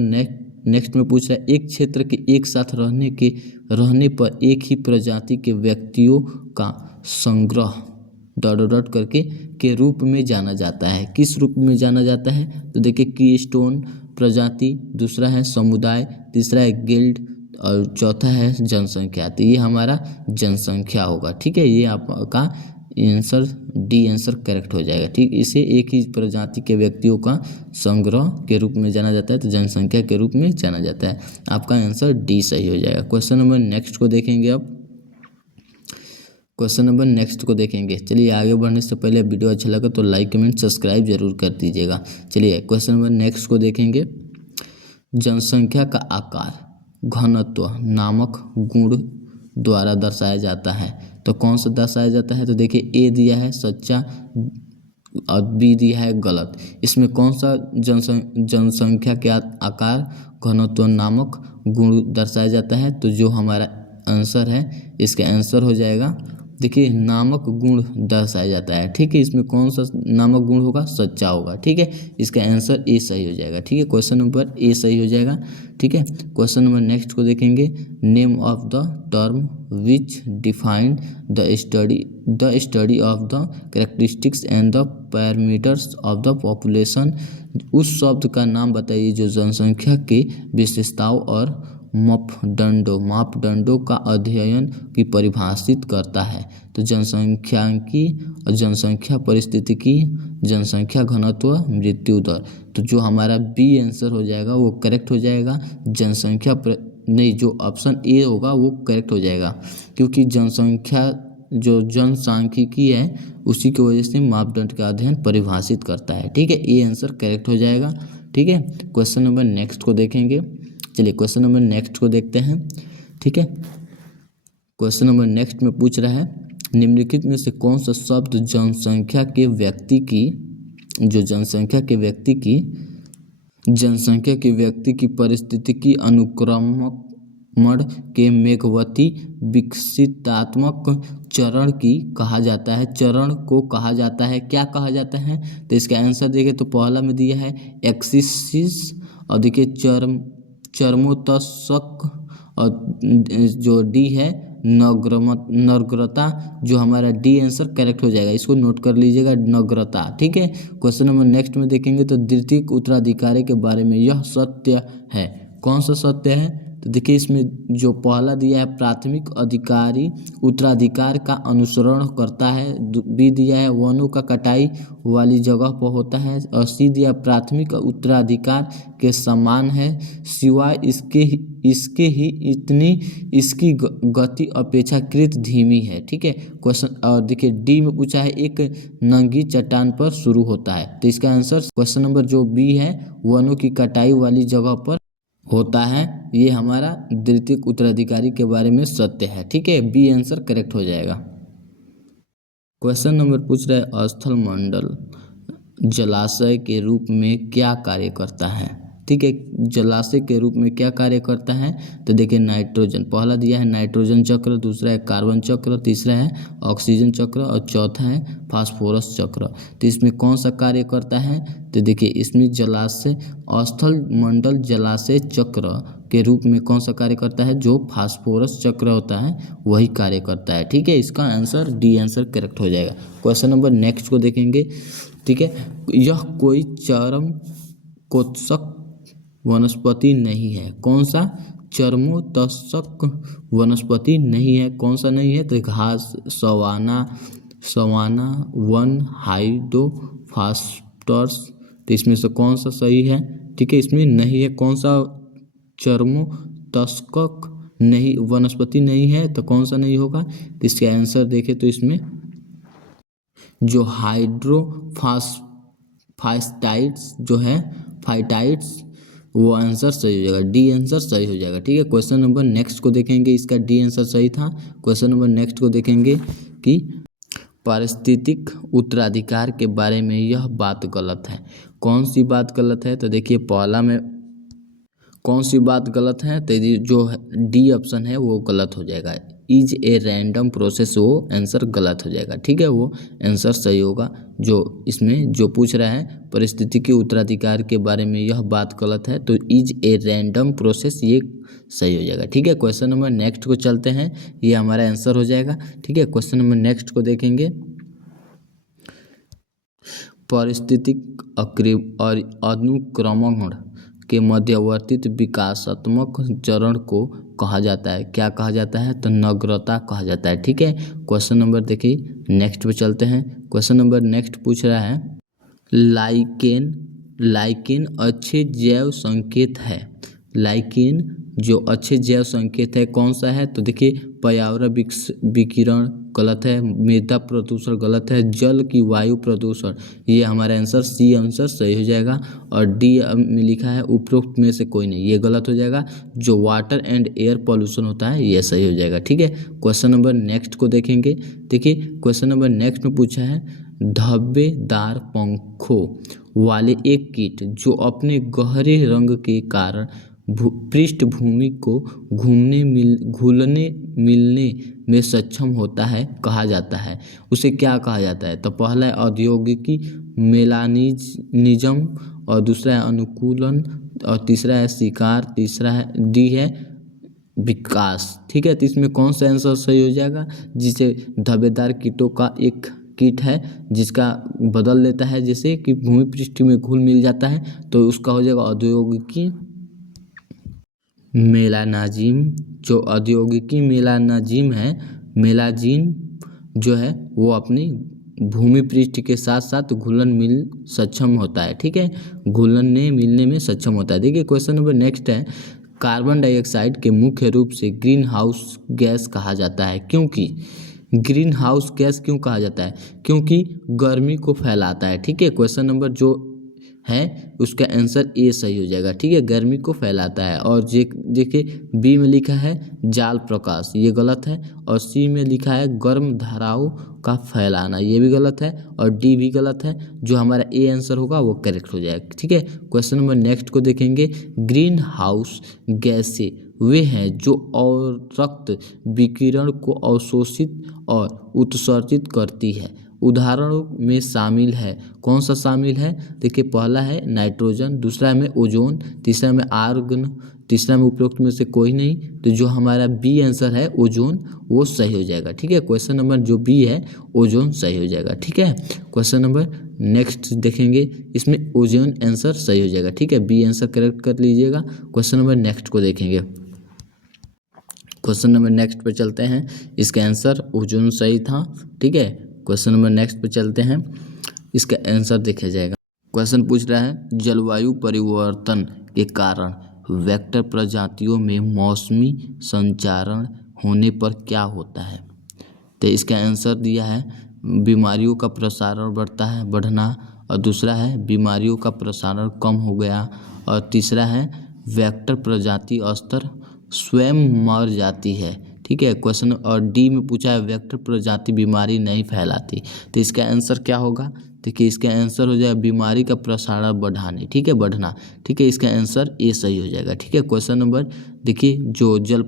नेक्स्ट में पूछ रहा है, एक क्षेत्र के एक साथ रहने पर एक ही प्रजाति के व्यक्तियों का संग्रह डॉट करके के रूप में जाना जाता है। किस रूप में जाना जाता है? तो देखिए कीस्टोन प्रजाति, दूसरा है समुदाय, तीसरा है गिल्ड, और चौथा है जनसंख्या। तो ये हमारा जनसंख्या होगा। ठीक है, ये आपका आंसर डी आंसर करेक्ट हो जाएगा। ठीक, इसे एक ही प्रजाति के व्यक्तियों का संग्रह के रूप में जाना जाता है, तो जनसंख्या के रूप में जाना जाता है। आपका आंसर डी सही हो जाएगा। क्वेश्चन नंबर नेक्स्ट को देखेंगे। अब क्वेश्चन नंबर नेक्स्ट को देखेंगे। चलिए आगे बढ़ने से पहले वीडियो अच्छा लगा तो लाइक कमेंट सब्सक्राइब जरूर कर दीजिएगा। चलिए क्वेश्चन नंबर नेक्स्ट को देखेंगे, जनसंख्या का आकार घनत्व नामक गुण द्वारा दर्शाया जाता है। तो कौन सा दर्शाया जाता है? तो देखिए ए दिया है सच्चा और बी दिया है गलत। इसमें कौन सा जनसंख्या के आकार घनत्व नामक गुण दर्शाया जाता है। तो जो हमारा आंसर है, इसका आंसर हो जाएगा, देखिए नामक गुण दर्शाया जाता है। ठीक है, इसमें कौन सा नामक गुण होगा? सच्चा होगा। ठीक है, इसका आंसर ए सही हो जाएगा। ठीक है, क्वेश्चन नंबर ए सही हो जाएगा। ठीक है, क्वेश्चन नंबर नेक्स्ट को देखेंगे। Name of the term which define the study of the characteristics and the parameters of the population. उस शब्द का नाम बताइए जो जनसंख्या के विशेषताओं और मापदंडों का अध्ययन की परिभाषित करता है। तो जनसंख्यांकी और जनसंख्या परिस्थितिकी, जनसंख्या घनत्व, मृत्यु दर। तो जो हमारा बी आंसर हो जाएगा वो करेक्ट हो जाएगा। नहीं, जो ऑप्शन ए होगा वो करेक्ट हो जाएगा, क्योंकि जनसंख्या जो जनसांख्यिकी है उसी की वजह से मापदंड का अध्ययन परिभाषित करता है। ठीक है, ए आंसर करेक्ट हो जाएगा। ठीक है, क्वेश्चन नंबर नेक्स्ट को देखेंगे। चलिए क्वेश्चन नंबर नेक्स्ट को देखते हैं। ठीक है, क्वेश्चन नंबर नेक्स्ट में पूछ रहा है, निम्नलिखित में से कौन सा शब्द जनसंख्या के व्यक्ति की परिस्थितिकी अनुक्रमण के मेघवती विकसितात्मक चरण की कहा जाता है, चरण को कहा जाता है, क्या कहा जाता है? तो इसका आंसर देखें तो पहला में दिया है एक्सिस, और देखिए चरमोत्कर्षक, और जो डी है नग्रता। जो हमारा डी आंसर करेक्ट हो जाएगा, इसको नोट कर लीजिएगा, नग्रता। ठीक है, क्वेश्चन नंबर नेक्स्ट में देखेंगे तो द्वितीयक उत्तराधिकारी के बारे में यह सत्य है। कौन सा सत्य है? तो देखिए इसमें जो पहला दिया है प्राथमिक अधिकारी उत्तराधिकार का अनुसरण करता है, बी दिया है वनों का कटाई वाली जगह पर होता है, और सी दिया प्राथमिक उत्तराधिकार के समान है, सिवाय इसकी गति अपेक्षाकृत धीमी है। ठीक है, क्वेश्चन। और देखिए डी में पूछा है एक नंगी चट्टान पर शुरू होता है। तो इसका आंसर क्वेश्चन नंबर जो बी है वनों की कटाई वाली जगह पर होता है, ये हमारा द्वितीयक उत्तराधिकारी के बारे में सत्य है। ठीक है, बी आंसर करेक्ट हो जाएगा। क्वेश्चन नंबर पूछ रहा है स्थल मंडल जलाशय के रूप में क्या कार्य करता है? ठीक है, जलाशय के रूप में क्या कार्य करता है? तो देखिए नाइट्रोजन, पहला दिया है नाइट्रोजन चक्र, दूसरा है कार्बन चक्र, तीसरा है ऑक्सीजन चक्र, और चौथा है फास्फोरस चक्र। तो इसमें कौन सा कार्य करता है? तो देखिए इसमें जलाशय स्थल मंडल जलाशय चक्र के रूप में कौन सा कार्य करता है? जो फास्फोरस चक्र होता है वही कार्य करता है। ठीक है, इसका आंसर डी आंसर करेक्ट हो जाएगा। क्वेश्चन नंबर नेक्स्ट को देखेंगे। ठीक है, यह कोई चरमोत्कर्षक वनस्पति नहीं है। कौन सा? चरमोत्कर्षक वनस्पति नहीं है। कौन सा नहीं है? तो घास, सवाना वन, हाइड्रोफास्टर्स। तो इसमें से कौन सा सही है? ठीक है, इसमें नहीं है। कौन सा चरमोत्कर्षक नहीं वनस्पति नहीं है? तो कौन सा नहीं होगा? तो इसका आंसर देखें तो इसमें जो हाइड्रोफास्टाइड्स जो है फाइटाइड्स, वो आंसर सही हो जाएगा, डी आंसर सही हो जाएगा। ठीक है, क्वेश्चन नंबर नेक्स्ट को देखेंगे, इसका डी आंसर सही था। क्वेश्चन नंबर नेक्स्ट को देखेंगे कि पारिस्थितिक उत्तराधिकार के बारे में यह बात गलत है। कौन सी बात गलत है? तो देखिए पहला में कौन सी बात गलत है? तो जो डी ऑप्शन है वो गलत हो जाएगा, इज ए रैंडम प्रोसेस, वो आंसर गलत हो जाएगा। ठीक है, वो आंसर सही होगा। जो इसमें जो पूछ रहा है परिस्थितिकी उत्तराधिकार के बारे में यह बात गलत है, तो इज ए रैंडम प्रोसेस ये सही हो जाएगा। ठीक है, क्वेश्चन नंबर नेक्स्ट को चलते हैं, ये हमारा आंसर हो जाएगा। ठीक है, क्वेश्चन नंबर नेक्स्ट को देखेंगे। पारिस्थितिक और अनुक्रमण के मध्यवर्ती विकासात्मक चरण को कहा जाता है, क्या कहा जाता है? तो नग्रता कहा जाता है। ठीक है, क्वेश्चन नंबर देखिए नेक्स्ट पे चलते हैं। क्वेश्चन नंबर नेक्स्ट पूछ रहा है लाइकेन अच्छे जैव संकेत है। लाइकेन जो अच्छे जैव संकेत है कौन सा है? तो देखिए पर्यावरण विकिरण गलत है, मृदा प्रदूषण गलत है, जल की वायु प्रदूषण, ये हमारा आंसर सी आंसर सही हो जाएगा। और डी में लिखा है उपरोक्त में से कोई नहीं, ये गलत हो जाएगा। जो वाटर एंड एयर पॉल्यूशन होता है ये सही हो जाएगा। ठीक है, क्वेश्चन नंबर नेक्स्ट को देखेंगे। देखिए क्वेश्चन नंबर नेक्स्ट में पूछा है धब्बेदार पंखों वाले एक कीट जो अपने गहरे रंग के कारण पृष्ठभूमि को घुलने मिलने में सक्षम होता है कहा जाता है, उसे क्या कहा जाता है? तो पहला है औद्योगिकी मेलानिज्म, और दूसरा है अनुकूलन, और तीसरा है शिकार, तीसरा है डी है विकास। ठीक है, तो इसमें कौन सा आंसर सही हो जाएगा? जिसे धब्बेदार कीटों का एक कीट है जिसका बदल लेता है, जैसे कि भूमि पृष्ठ में घुल मिल जाता है, तो उसका हो जाएगा औद्योगिकी मेलानाजिम। जो औद्योगिकी मेलानाजिम है, मेलाजिन जो है वो अपनी भूमि पृष्ठ के साथ साथ घुलन मिल सक्षम होता है। ठीक है, घुलने मिलने में सक्षम होता है। देखिए क्वेश्चन नंबर नेक्स्ट है, कार्बन डाइऑक्साइड के मुख्य रूप से ग्रीन हाउस गैस कहा जाता है क्योंकि ग्रीन हाउस गैस क्यों कहा जाता है? क्योंकि गर्मी को फैलाता है। ठीक है, क्वेश्चन नंबर जो है उसका आंसर ए सही हो जाएगा। ठीक है, गर्मी को फैलाता है। और देखिए बी में लिखा है जाल प्रकाश, ये गलत है। और सी में लिखा है गर्म धाराओं का फैलाना, ये भी गलत है। और डी भी गलत है। जो हमारा ए आंसर होगा वो करेक्ट हो जाएगा। ठीक है, क्वेश्चन नंबर नेक्स्ट को देखेंगे। ग्रीन हाउस गैसें वे हैं जो रक्त विकिरण को अवशोषित और उत्सर्जित करती है। उदाहरणों में शामिल है, कौन सा शामिल है? देखिए पहला है नाइट्रोजन, दूसरा में ओजोन, तीसरा में आर्गन, तीसरा में उपरोक्त में से कोई नहीं। तो जो हमारा बी आंसर है ओजोन, वो सही हो जाएगा। ठीक है, क्वेश्चन नंबर जो बी है ओजोन सही हो जाएगा। ठीक है, क्वेश्चन नंबर नेक्स्ट देखेंगे, इसमें ओजोन आंसर सही हो जाएगा। ठीक है, बी आंसर करेक्ट कर लीजिएगा। क्वेश्चन नंबर नेक्स्ट को देखेंगे। क्वेश्चन नंबर नेक्स्ट पे चलते हैं, इसका आंसर ओजोन सही था। ठीक है, क्वेश्चन नंबर नेक्स्ट पे चलते हैं, इसका आंसर देखा जाएगा। क्वेश्चन पूछ रहा है जलवायु परिवर्तन के कारण वेक्टर प्रजातियों में मौसमी संचारण होने पर क्या होता है? तो इसका आंसर दिया है बीमारियों का प्रसारण बढ़ना, और दूसरा है बीमारियों का प्रसारण कम हो गया, और तीसरा है वेक्टर प्रजाति स्तर स्वयं मर जाती है। ठीक है, क्वेश्चन और डी में पूछा है वेक्टर प्रजाति बीमारी नहीं फैलाती। तो इसका आंसर क्या होगा? देखिए इसका आंसर हो जाएगा बीमारी का प्रसारण बढ़ाने। ठीक है, बढ़ना। ठीक है, इसका आंसर ए सही हो जाएगा। ठीक है, क्वेश्चन नंबर देखिए जो जल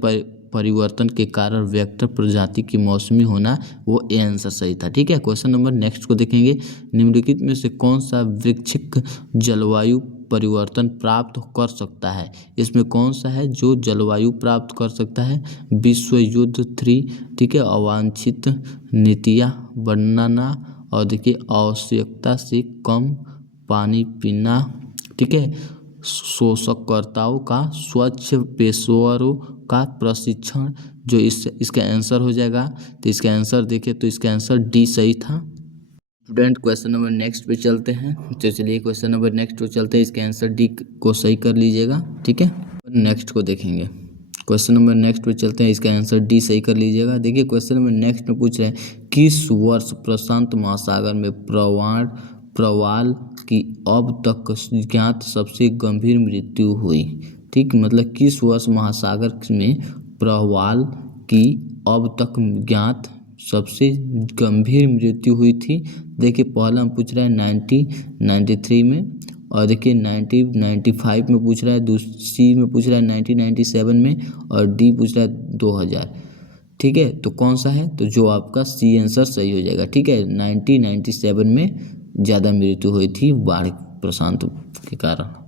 परिवर्तन के कारण वेक्टर प्रजाति की मौसमी होना, वो ए आंसर सही था। ठीक है, क्वेश्चन नंबर नेक्स्ट को देखेंगे। निम्नलिखित में से कौन सा वृक्षिक जलवायु परिवर्तन प्राप्त कर सकता है? इसमें कौन सा है जो जलवायु प्राप्त कर सकता है? विश्व युद्ध 3, ठीक है, अवांछित नीतियाँ बनाना, और देखिए आवश्यकता से कम पानी पीना। ठीक है, शोषकर्ताओं का स्वच्छ पेशेवरों का प्रशिक्षण, जो इसका आंसर हो जाएगा। तो इसका आंसर देखिए, तो इसका आंसर डी सही था। स्टूडेंट क्वेश्चन नंबर नेक्स्ट पे चलते हैं। तो चलिए क्वेश्चन नंबर नेक्स्ट पे चलते हैं, इसका आंसर डी को सही कर लीजिएगा। ठीक है, नेक्स्ट को देखेंगे। क्वेश्चन नंबर नेक्स्ट पे चलते हैं, इसका आंसर डी सही कर लीजिएगा। देखिए क्वेश्चन नंबर नेक्स्ट में पूछ रहे हैं किस वर्ष प्रशांत महासागर में प्रवाल की अब तक ज्ञात सबसे गंभीर मृत्यु हुई? ठीक, मतलब किस वर्ष महासागर में प्रवाल की अब तक ज्ञात सबसे गंभीर मृत्यु हुई थी? देखिए पहला हम पूछ रहा है 1993 में, और देखिए 1995 में पूछ रहा है, सी में पूछ रहा है 1997 में, और डी पूछ रहा है 2000। ठीक है, तो कौन सा है? तो जो आपका सी आंसर सही हो जाएगा। ठीक है, 1997 में ज़्यादा मृत्यु हुई थी बाढ़ प्रशांत के कारण।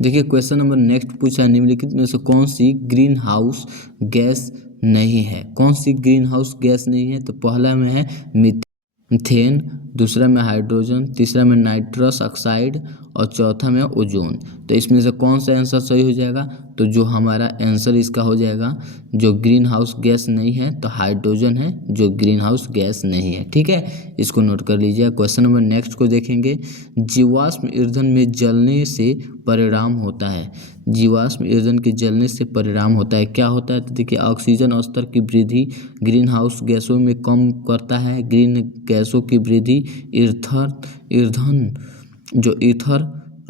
देखिए क्वेश्चन नंबर नेक्स्ट पूछा है निम्नलिखित में से कौन सी ग्रीन हाउस गैस नहीं है? कौन सी ग्रीन हाउस गैस नहीं है? तो पहला में है मीथेन, दूसरा में हाइड्रोजन, तीसरा में नाइट्रस ऑक्साइड, और चौथा में ओजोन। तो इसमें से कौन सा आंसर सही हो जाएगा? तो जो हमारा आंसर इसका हो जाएगा, जो ग्रीन हाउस गैस नहीं है, तो हाइड्रोजन है जो ग्रीन हाउस गैस नहीं है। ठीक है, इसको नोट कर लीजिए। क्वेश्चन नंबर नेक्स्ट को देखेंगे। जीवाश्म ईंधन में जलने से परिणाम होता है, जीवाश्म ईंधन के जलने से परिणाम होता है, क्या होता है? तो देखिए ऑक्सीजन स्तर की वृद्धि ग्रीन हाउस गैसों में कम करता है, ग्रीन गैसों की वृद्धि ईंधन जो ईथर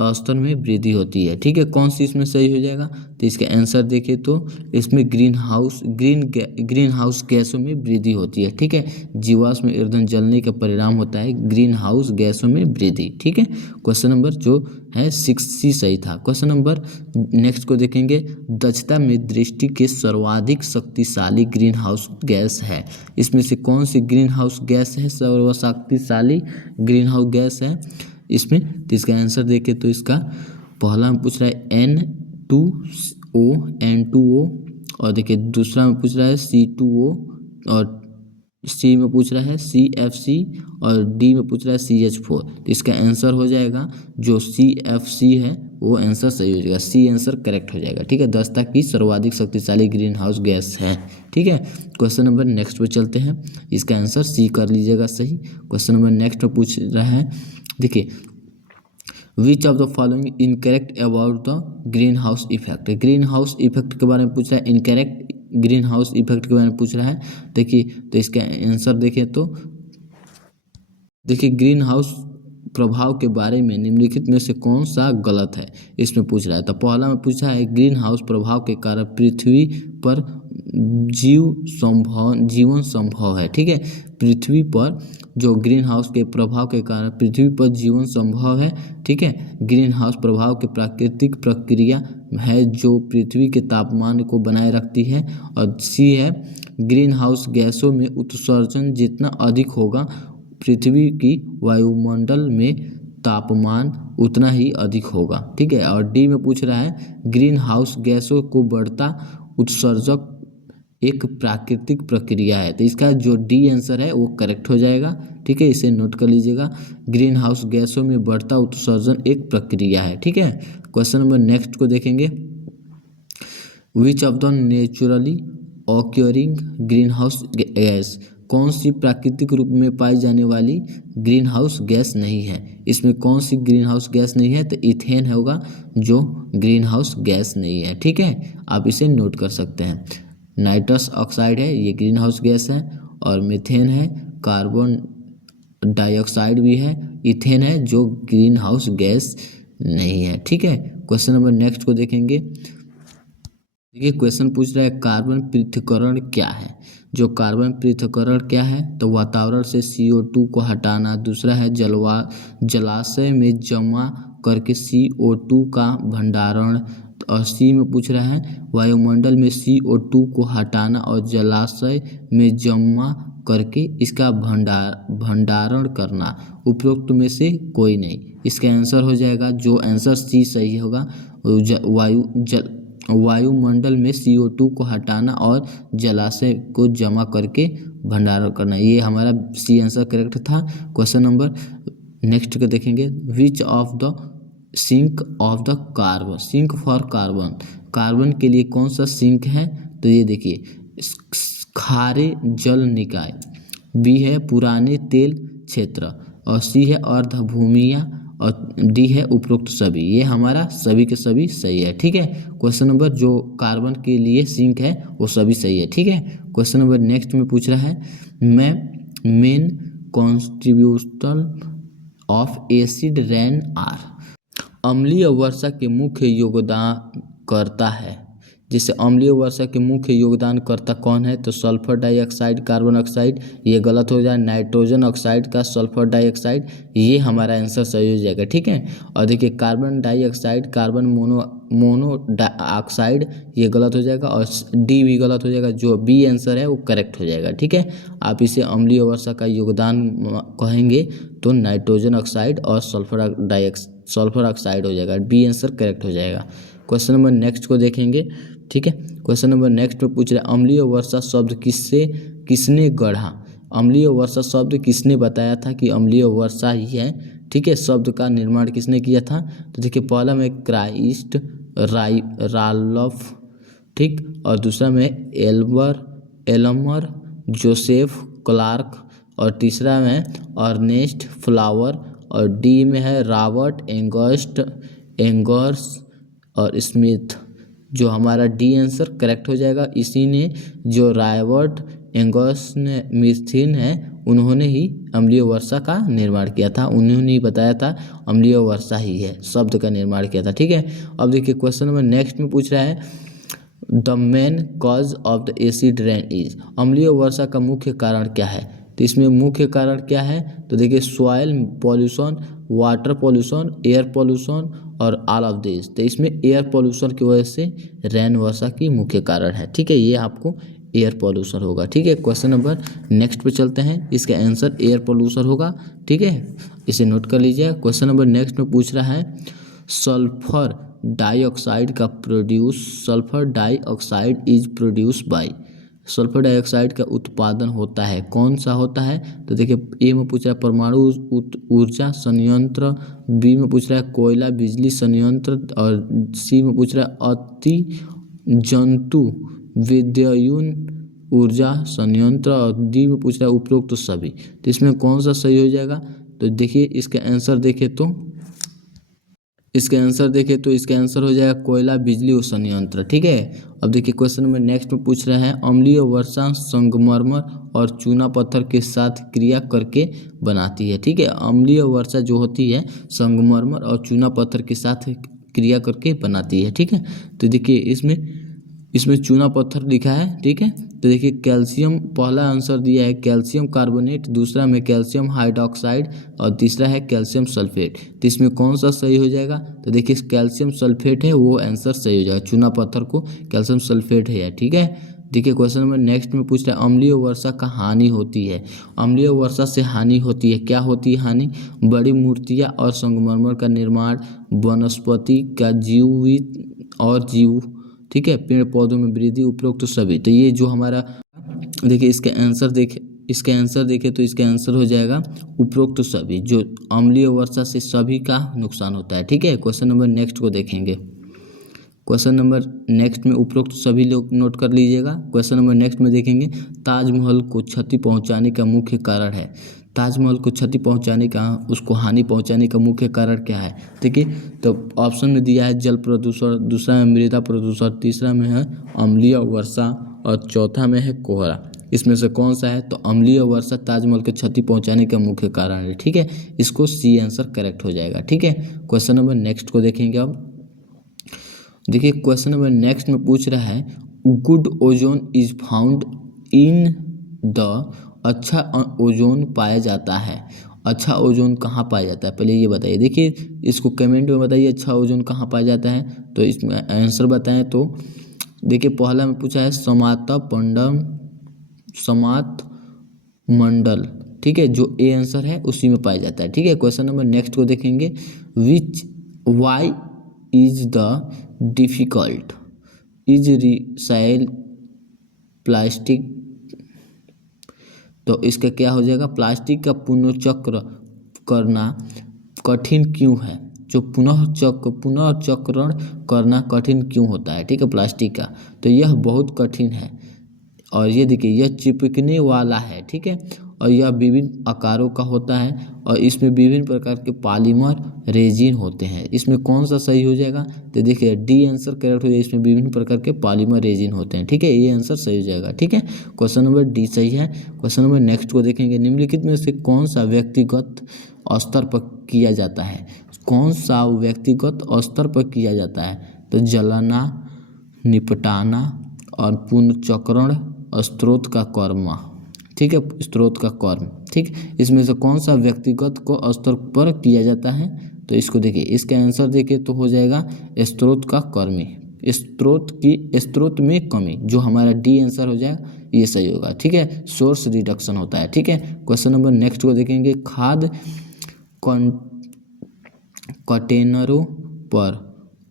स्तर में वृद्धि होती है। ठीक है, कौन सी इसमें सही हो जाएगा? तो इसका आंसर देखें तो इसमें ग्रीन हाउस गैसों में वृद्धि होती है। ठीक है, जीवाश्म ईंधन जलने का परिणाम होता है ग्रीन हाउस गैसों में वृद्धि। ठीक है, क्वेश्चन नंबर जो है 6C सही था। क्वेश्चन नंबर नेक्स्ट को देखेंगे, दक्षता में दृष्टि के सर्वाधिक शक्तिशाली ग्रीन हाउस गैस है। इसमें से कौन सी ग्रीन हाउस गैस है सर्वशक्तिशाली ग्रीन हाउस गैस है इसमें? तो इसका आंसर देखें तो इसका पहला में पूछ रहा है N2O और देखिए दूसरा में पूछ रहा है C2O और सी में पूछ रहा है CFC और डी में पूछ रहा है CH4। तो इसका आंसर हो जाएगा जो CFC है वो आंसर सही हो जाएगा, सी आंसर करेक्ट हो जाएगा। ठीक है, दक्षता की सर्वाधिक शक्तिशाली ग्रीन हाउस गैस है। ठीक है, क्वेश्चन नंबर नेक्स्ट पे चलते हैं, इसका आंसर सी कर लीजिएगा सही। क्वेश्चन नंबर नेक्स्ट में पूछ रहा है, देखिए विच of the following incorrect about the green house effect. Green house effect के बारे में पूछ रहा है, इनकरेक्ट ग्रीन हाउस इफेक्ट के बारे में पूछ रहा है। देखिए तो इसका आंसर देखें तो देखिए ग्रीन हाउस प्रभाव के बारे में निम्नलिखित में से कौन सा गलत है इसमें पूछ रहा है। तो पहला में पूछा है ग्रीन हाउस प्रभाव के कारण पृथ्वी पर जीवन संभव है। ठीक है, पृथ्वी पर जो ग्रीन हाउस के प्रभाव के कारण पृथ्वी पर जीवन संभव है। ठीक है, ग्रीन हाउस प्रभाव के प्राकृतिक प्रक्रिया है जो पृथ्वी के तापमान को बनाए रखती है। और सी है ग्रीन हाउस गैसों में उत्सर्जन जितना अधिक होगा पृथ्वी की वायुमंडल में तापमान उतना ही अधिक होगा। ठीक है, और डी में पूछ रहा है ग्रीन हाउस गैसों को बढ़ता उत्सर्जक एक प्राकृतिक प्रक्रिया है। तो इसका जो डी आंसर है वो करेक्ट हो जाएगा। ठीक है, इसे नोट कर लीजिएगा, ग्रीन हाउस गैसों में बढ़ता उत्सर्जन एक प्रक्रिया है। ठीक है, क्वेश्चन नंबर नेक्स्ट को देखेंगे, which of the naturally occurring greenhouse gas, कौन सी प्राकृतिक रूप में पाई जाने वाली ग्रीन हाउस गैस नहीं है। इसमें कौन सी ग्रीन हाउस गैस नहीं है? तो इथेन होगा जो ग्रीन हाउस गैस नहीं है। ठीक है, आप इसे नोट कर सकते हैं। नाइट्रस ऑक्साइड है, ये ग्रीन हाउस गैस है, और मीथेन है, कार्बन डाइऑक्साइड भी है, इथेन है जो ग्रीन हाउस गैस नहीं है। ठीक है, क्वेश्चन नंबर नेक्स्ट को देखेंगे, देखिए क्वेश्चन पूछ रहा है कार्बन पृथक्करण क्या है। जो कार्बन पृथक्करण क्या है? तो वातावरण से CO2 को हटाना। दूसरा है जलाशय में जमा करके CO2 का भंडारण। और सी में पूछ रहा है वायुमंडल में CO2 को हटाना और जलाशय में जमा करके इसका भंडारण करना। उपरोक्त में से कोई नहीं। इसका आंसर हो जाएगा जो आंसर सी सही होगा, वायुमंडल में CO2 को हटाना और जलाशय को जमा करके भंडारण करना। ये हमारा सी आंसर करेक्ट था। क्वेश्चन नंबर नेक्स्ट को देखेंगे, which of the sink of the carbon, sink for carbon, carbon के लिए कौन सा सिंक है? तो ये देखिए खारे जल निकाय, बी है पुराने तेल क्षेत्र, और सी है अर्धभूमियाँ, और डी है उपरोक्त सभी। ये हमारा सभी के सभी सही है। ठीक है, क्वेश्चन नंबर जो कार्बन के लिए सिंक है वो सभी सही है। ठीक है, क्वेश्चन नंबर नेक्स्ट में पूछ रहा है main contributor of acid rain are, अम्लीय वर्षा के मुख्य योगदान करता है। जैसे अम्लीय वर्षा के मुख्य योगदानकर्ता कौन है? तो सल्फर डाइऑक्साइड, कार्बन ऑक्साइड, ये गलत हो जाए, नाइट्रोजन ऑक्साइड का सल्फर डाइऑक्साइड, ये हमारा आंसर सही हो जाएगा। ठीक है, और देखिए carbon dioxide, carbon mono oxide, ये गलत हो जाएगा, और डी भी गलत हो जाएगा। जो बी आंसर है वो करेक्ट हो जाएगा। ठीक है, आप इसे अम्लीय वर्षा का योगदान कहेंगे तो नाइट्रोजन ऑक्साइड और सल्फर ऑक्साइड हो जाएगा। बी आंसर करेक्ट हो जाएगा। क्वेश्चन नंबर नेक्स्ट को देखेंगे। ठीक है, क्वेश्चन नंबर नेक्स्ट में पूछ रहा है अम्लीय वर्षा शब्द किसने गढ़ा। अम्लीय वर्षा शब्द किसने बताया था कि अम्लीय वर्षा ही है। ठीक है, शब्द का निर्माण किसने किया था? तो देखिए पहला में क्राइस्ट राल्फ, ठीक, और दूसरा में एल्मर जोसेफ क्लार्क, और तीसरा में अर्नेस्ट फ्लावर, और डी में है रॉबर्ट एंगर्स और स्मिथ। जो हमारा डी आंसर करेक्ट हो जाएगा। इसी ने जो रॉबर्ट एंगर्स ने मिथिन है उन्होंने ही अम्लीय वर्षा का निर्माण किया था, उन्होंने ही बताया था अम्लीय वर्षा ही है शब्द का निर्माण किया था। ठीक है, अब देखिए क्वेश्चन नंबर नेक्स्ट में पूछ रहा है the main cause of the acid rain is, अम्लीय वर्षा का मुख्य कारण क्या है। तो इसमें मुख्य कारण क्या है, तो देखिए soil pollution, water pollution, air pollution और ऑल ऑफ दिस। तो इसमें एयर पॉल्यूशन की वजह से रेन वर्षा की मुख्य कारण है। ठीक है, ये आपको एयर पॉल्यूशन होगा। ठीक है, क्वेश्चन नंबर नेक्स्ट पे चलते हैं, इसका आंसर एयर पॉल्यूशन होगा। ठीक है, इसे नोट कर लीजिए। क्वेश्चन नंबर नेक्स्ट में पूछ रहा है sulphur dioxide sulphur dioxide is produce by, sulphur dioxide का उत्पादन होता है, कौन सा होता है। तो देखिए ए में पूछ रहा है परमाणु ऊर्जा संयंत्र, बी में पूछ रहा है कोयला बिजली संयंत्र और सी में पूछ रहा है अति जंतु विद्युत ऊर्जा संयंत्र और डी में पूछ रहा है उपरोक्त तो सभी। तो इसमें कौन सा सही हो जाएगा, तो देखिए इसका आंसर देखें तो इसका आंसर हो जाएगा कोयला बिजली और संयंत्र। ठीक है, अब देखिए क्वेश्चन नंबर नेक्स्ट में पूछ रहा है अम्लीय वर्षा संगमरमर और चूना पत्थर के साथ क्रिया करके बनाती है। ठीक है, अम्लीय वर्षा जो होती है संगमरमर और चूना पत्थर के साथ क्रिया करके बनाती है। ठीक है, तो देखिए इसमें चूना पत्थर लिखा है। ठीक है, तो देखिए कैल्शियम, पहला आंसर दिया है कैल्शियम कार्बोनेट, दूसरा में कैल्शियम हाइड्रोक्साइड और तीसरा है कैल्शियम सल्फेट। तो इसमें कौन सा सही हो जाएगा, तो देखिए कैल्शियम सल्फेट है वो आंसर सही हो जाएगा, चूना पत्थर को कैल्शियम सल्फेट है। ठीक है, देखिए क्वेश्चन नंबर नेक्स्ट में पूछ रहा है अम्लीय वर्षा का हानि होती है, अम्लीय वर्षा से हानि होती है, क्या होती है हानि, बड़ी मूर्तियाँ और संगमरमर का निर्माण, वनस्पति का जीव। ठीक है, पेड़ पौधों में वृद्धि, उपरोक्त तो सभी। तो ये जो हमारा देखिए इसका आंसर देखें तो इसका आंसर हो जाएगा उपरोक्त तो सभी, जो अम्लीय वर्षा से सभी का नुकसान होता है। ठीक है, क्वेश्चन नंबर नेक्स्ट को देखेंगे। क्वेश्चन नंबर नेक्स्ट में उपरोक्त सभी लोग नोट कर लीजिएगा। क्वेश्चन नंबर नेक्स्ट में देखेंगे ताजमहल को क्षति पहुंचाने का मुख्य कारण है, ताजमहल को क्षति पहुंचाने का, उसको हानि पहुंचाने का मुख्य कारण क्या है। देखिए तो ऑप्शन में दिया है जल प्रदूषण, दूसरा में मृदा प्रदूषण, तीसरा में है अम्लीय वर्षा और चौथा में है कोहरा। इसमें से कौन सा है, तो अम्लीय वर्षा ताजमहल को क्षति पहुंचाने का मुख्य कारण है। ठीक है, इसको सी आंसर करेक्ट हो जाएगा। ठीक है, क्वेश्चन नंबर नेक्स्ट को देखेंगे। अब देखिए क्वेश्चन नंबर नेक्स्ट में पूछ रहा है good ozone is found in the, अच्छा ओजोन पाया जाता है, अच्छा ओजोन कहाँ पाया जाता है, पहले ये बताइए। देखिए इसको कमेंट में बताइए अच्छा ओजोन कहाँ पाया जाता है, तो इसमें आंसर बताएं। तो देखिए पहला में पूछा है समात मंडल। ठीक है, जो ए आंसर है उसी में पाया जाता है। ठीक है, क्वेश्चन नंबर नेक्स्ट को देखेंगे why is the difficult is recycle plastic, तो इसका क्या हो जाएगा, प्लास्टिक का पुनर्चक्र करना कठिन क्यों है, जो पुनर्चक्रण करना कठिन क्यों होता है। ठीक है, प्लास्टिक का, तो यह बहुत कठिन है और ये देखिए यह चिपकने वाला है। ठीक है, और यह विभिन्न आकारों का होता है और इसमें विभिन्न प्रकार के पॉलीमर रेजिन होते हैं। इसमें कौन सा सही हो जाएगा, तो देखिए डी आंसर करेक्ट हो जाएगा, इसमें विभिन्न प्रकार के पॉलीमर रेजिन होते हैं। ठीक है, ये आंसर सही हो जाएगा। ठीक है, क्वेश्चन नंबर डी सही है। क्वेश्चन नंबर नेक्स्ट को देखेंगे निम्नलिखित में से कौन सा व्यक्तिगत स्तर पर किया जाता है, कौन सा व्यक्तिगत स्तर पर किया जाता है, तो जलाना, निपटाना और पुनर्चक्रण स्रोत का कर्म। ठीक है, स्रोत का कर्म। ठीक, इसमें से कौन सा व्यक्तिगत को स्तर पर किया जाता है, तो इसको देखिए इसका आंसर देखिए तो हो जाएगा स्रोत का कर्मी, स्रोत में कमी, जो हमारा डी आंसर हो जाएगा ये सही होगा। ठीक है, सोर्स रिडक्शन होता है। ठीक है, क्वेश्चन नंबर नेक्स्ट को देखेंगे खाद कंटेनरों पर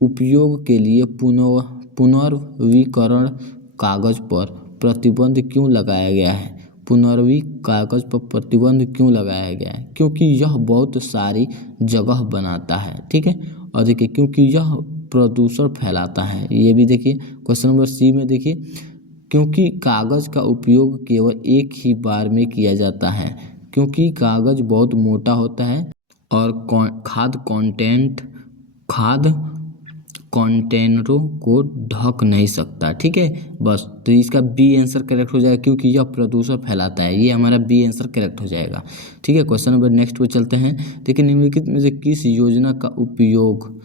उपयोग के लिए पुनर्नवीकरण कागज पर प्रतिबंध क्यों लगाया गया है, पुनर्नवीकरण कागज पर प्रतिबंध क्यों लगाया गया है, क्योंकि यह बहुत सारी जगह बनाता है। ठीक है, और देखिए क्योंकि यह प्रदूषण फैलाता है, ये भी देखिए। क्वेश्चन नंबर सी में देखिए क्योंकि कागज का उपयोग केवल एक ही बार में किया जाता है, क्योंकि कागज बहुत मोटा होता है और खाद कंटेनरों को ढक नहीं सकता। ठीक है, बस तो इसका बी आंसर करेक्ट हो जाएगा क्योंकि यह प्रदूषण फैलाता है। ये हमारा बी आंसर करेक्ट हो जाएगा। ठीक है, क्वेश्चन नंबर नेक्स्ट पे चलते हैं। देखिए, निम्नलिखित में से किस योजना का उपयोग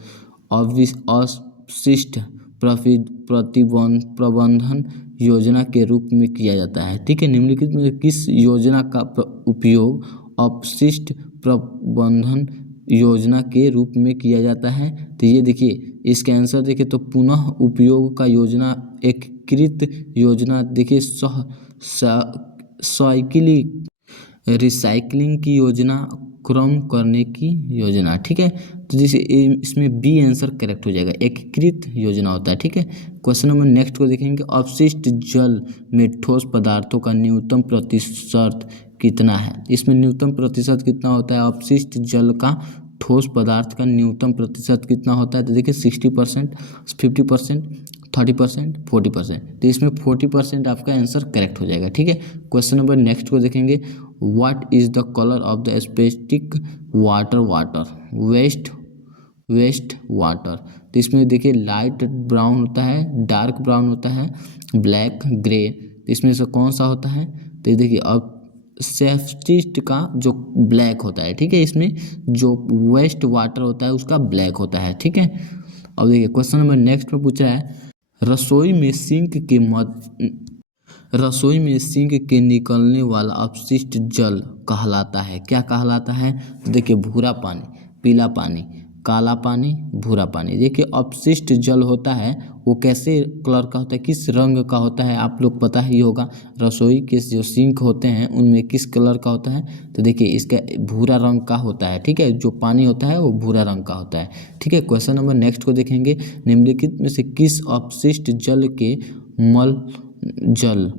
अवशिष्ट प्रबंधन योजना के रूप में किया जाता है? ठीक है, निम्नलिखित में से किस योजना का उपयोग अपशिष्ट प्रबंधन योजना के रूप में किया जाता है? तो ये देखिए, इसके आंसर देखिए तो पुनः उपयोग का योजना, एकीकृत योजना, देखिए रिसाइकलिंग की योजना, क्रम करने की योजना। ठीक है, तो जैसे इसमें बी आंसर करेक्ट हो जाएगा, एकीकृत योजना होता है। ठीक है, क्वेश्चन नंबर नेक्स्ट को देखेंगे। अपशिष्ट जल में ठोस पदार्थों का न्यूनतम प्रतिशत कितना है? इसमें न्यूनतम प्रतिशत कितना होता है? अपशिष्ट जल का ठोस पदार्थ का न्यूनतम प्रतिशत कितना होता है? तो देखिए 60%, 50%, 30%, 40%। तो इसमें 40% आपका आंसर करेक्ट हो जाएगा। ठीक है, क्वेश्चन नंबर नेक्स्ट को देखेंगे। What is the colour of the specific waste water? तो इसमें देखिए लाइट ब्राउन होता है, डार्क ब्राउन होता है, ब्लैक, ग्रे। तो इसमें से कौन सा होता है? तो देखिए अब सेफ्टिस्ट का जो ब्लैक होता है। ठीक है, इसमें जो वेस्ट वाटर होता है उसका ब्लैक होता है। ठीक है, अब देखिए क्वेश्चन नंबर नेक्स्ट में पूछ रहा है, रसोई में सिंक के निकलने वाला अपशिष्ट जल कहलाता है, क्या कहलाता है? तो देखिए भूरा पानी, पीला पानी, काला पानी, भूरा पानी। देखिए अपशिष्ट जल होता है वो कैसे कलर का होता है, किस रंग का होता है, आप लोग पता ही होगा। रसोई के जो सिंक होते हैं उनमें किस कलर का होता है? तो देखिए इसका भूरा रंग का होता है। ठीक है, जो पानी होता है वो भूरा रंग का होता है। ठीक है, क्वेश्चन नंबर नेक्स्ट को देखेंगे। निम्नलिखित में से किस अपशिष्ट जल के मल जल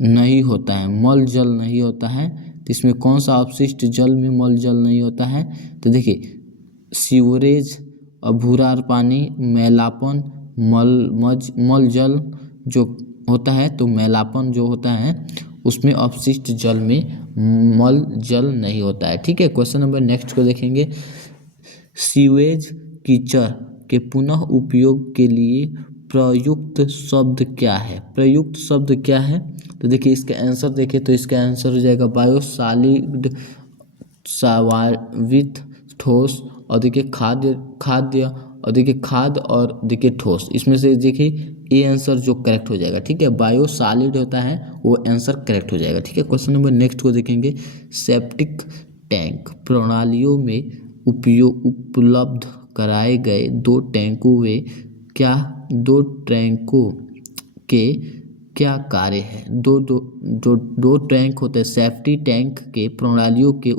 नहीं होता है? मल जल नहीं होता है, तो इसमें कौन सा अपशिष्ट जल में मल जल नहीं होता है? तो देखिए सीवरेज, भूरा पानी, मैलापन, मल जल जो होता है, तो मैलापन जो होता है उसमें अपशिष्ट जल में मल जल नहीं होता है। ठीक है, क्वेश्चन नंबर नेक्स्ट को देखेंगे। सीवेज कीचड़ के पुनः उपयोग के लिए प्रयुक्त शब्द क्या है? प्रयुक्त शब्द क्या है? तो देखिए इसका आंसर देखिए तो इसका आंसर हो जाएगा बायोसॉलिड, स्वाभाविक, ठोस, और देखिए खाद्य, और देखिए खाद, और देखिए ठोस। इसमें से देखिए ए आंसर जो करेक्ट हो जाएगा। ठीक है, बायोसॉलिड होता है वो आंसर करेक्ट हो जाएगा। ठीक है, क्वेश्चन नंबर नेक्स्ट को देखेंगे। सेप्टिक टैंक प्रणालियों में उपलब्ध कराए गए दो टैंकों के क्या कार्य है? दो टैंक होते हैं। सेफ्टी टैंक के प्रणालियों के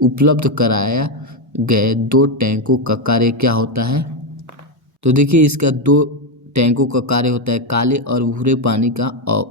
उपलब्ध कराया गए दो टैंकों का कार्य क्या होता है? तो देखिए इसका दो टैंकों का कार्य होता है काले और भूरे पानी का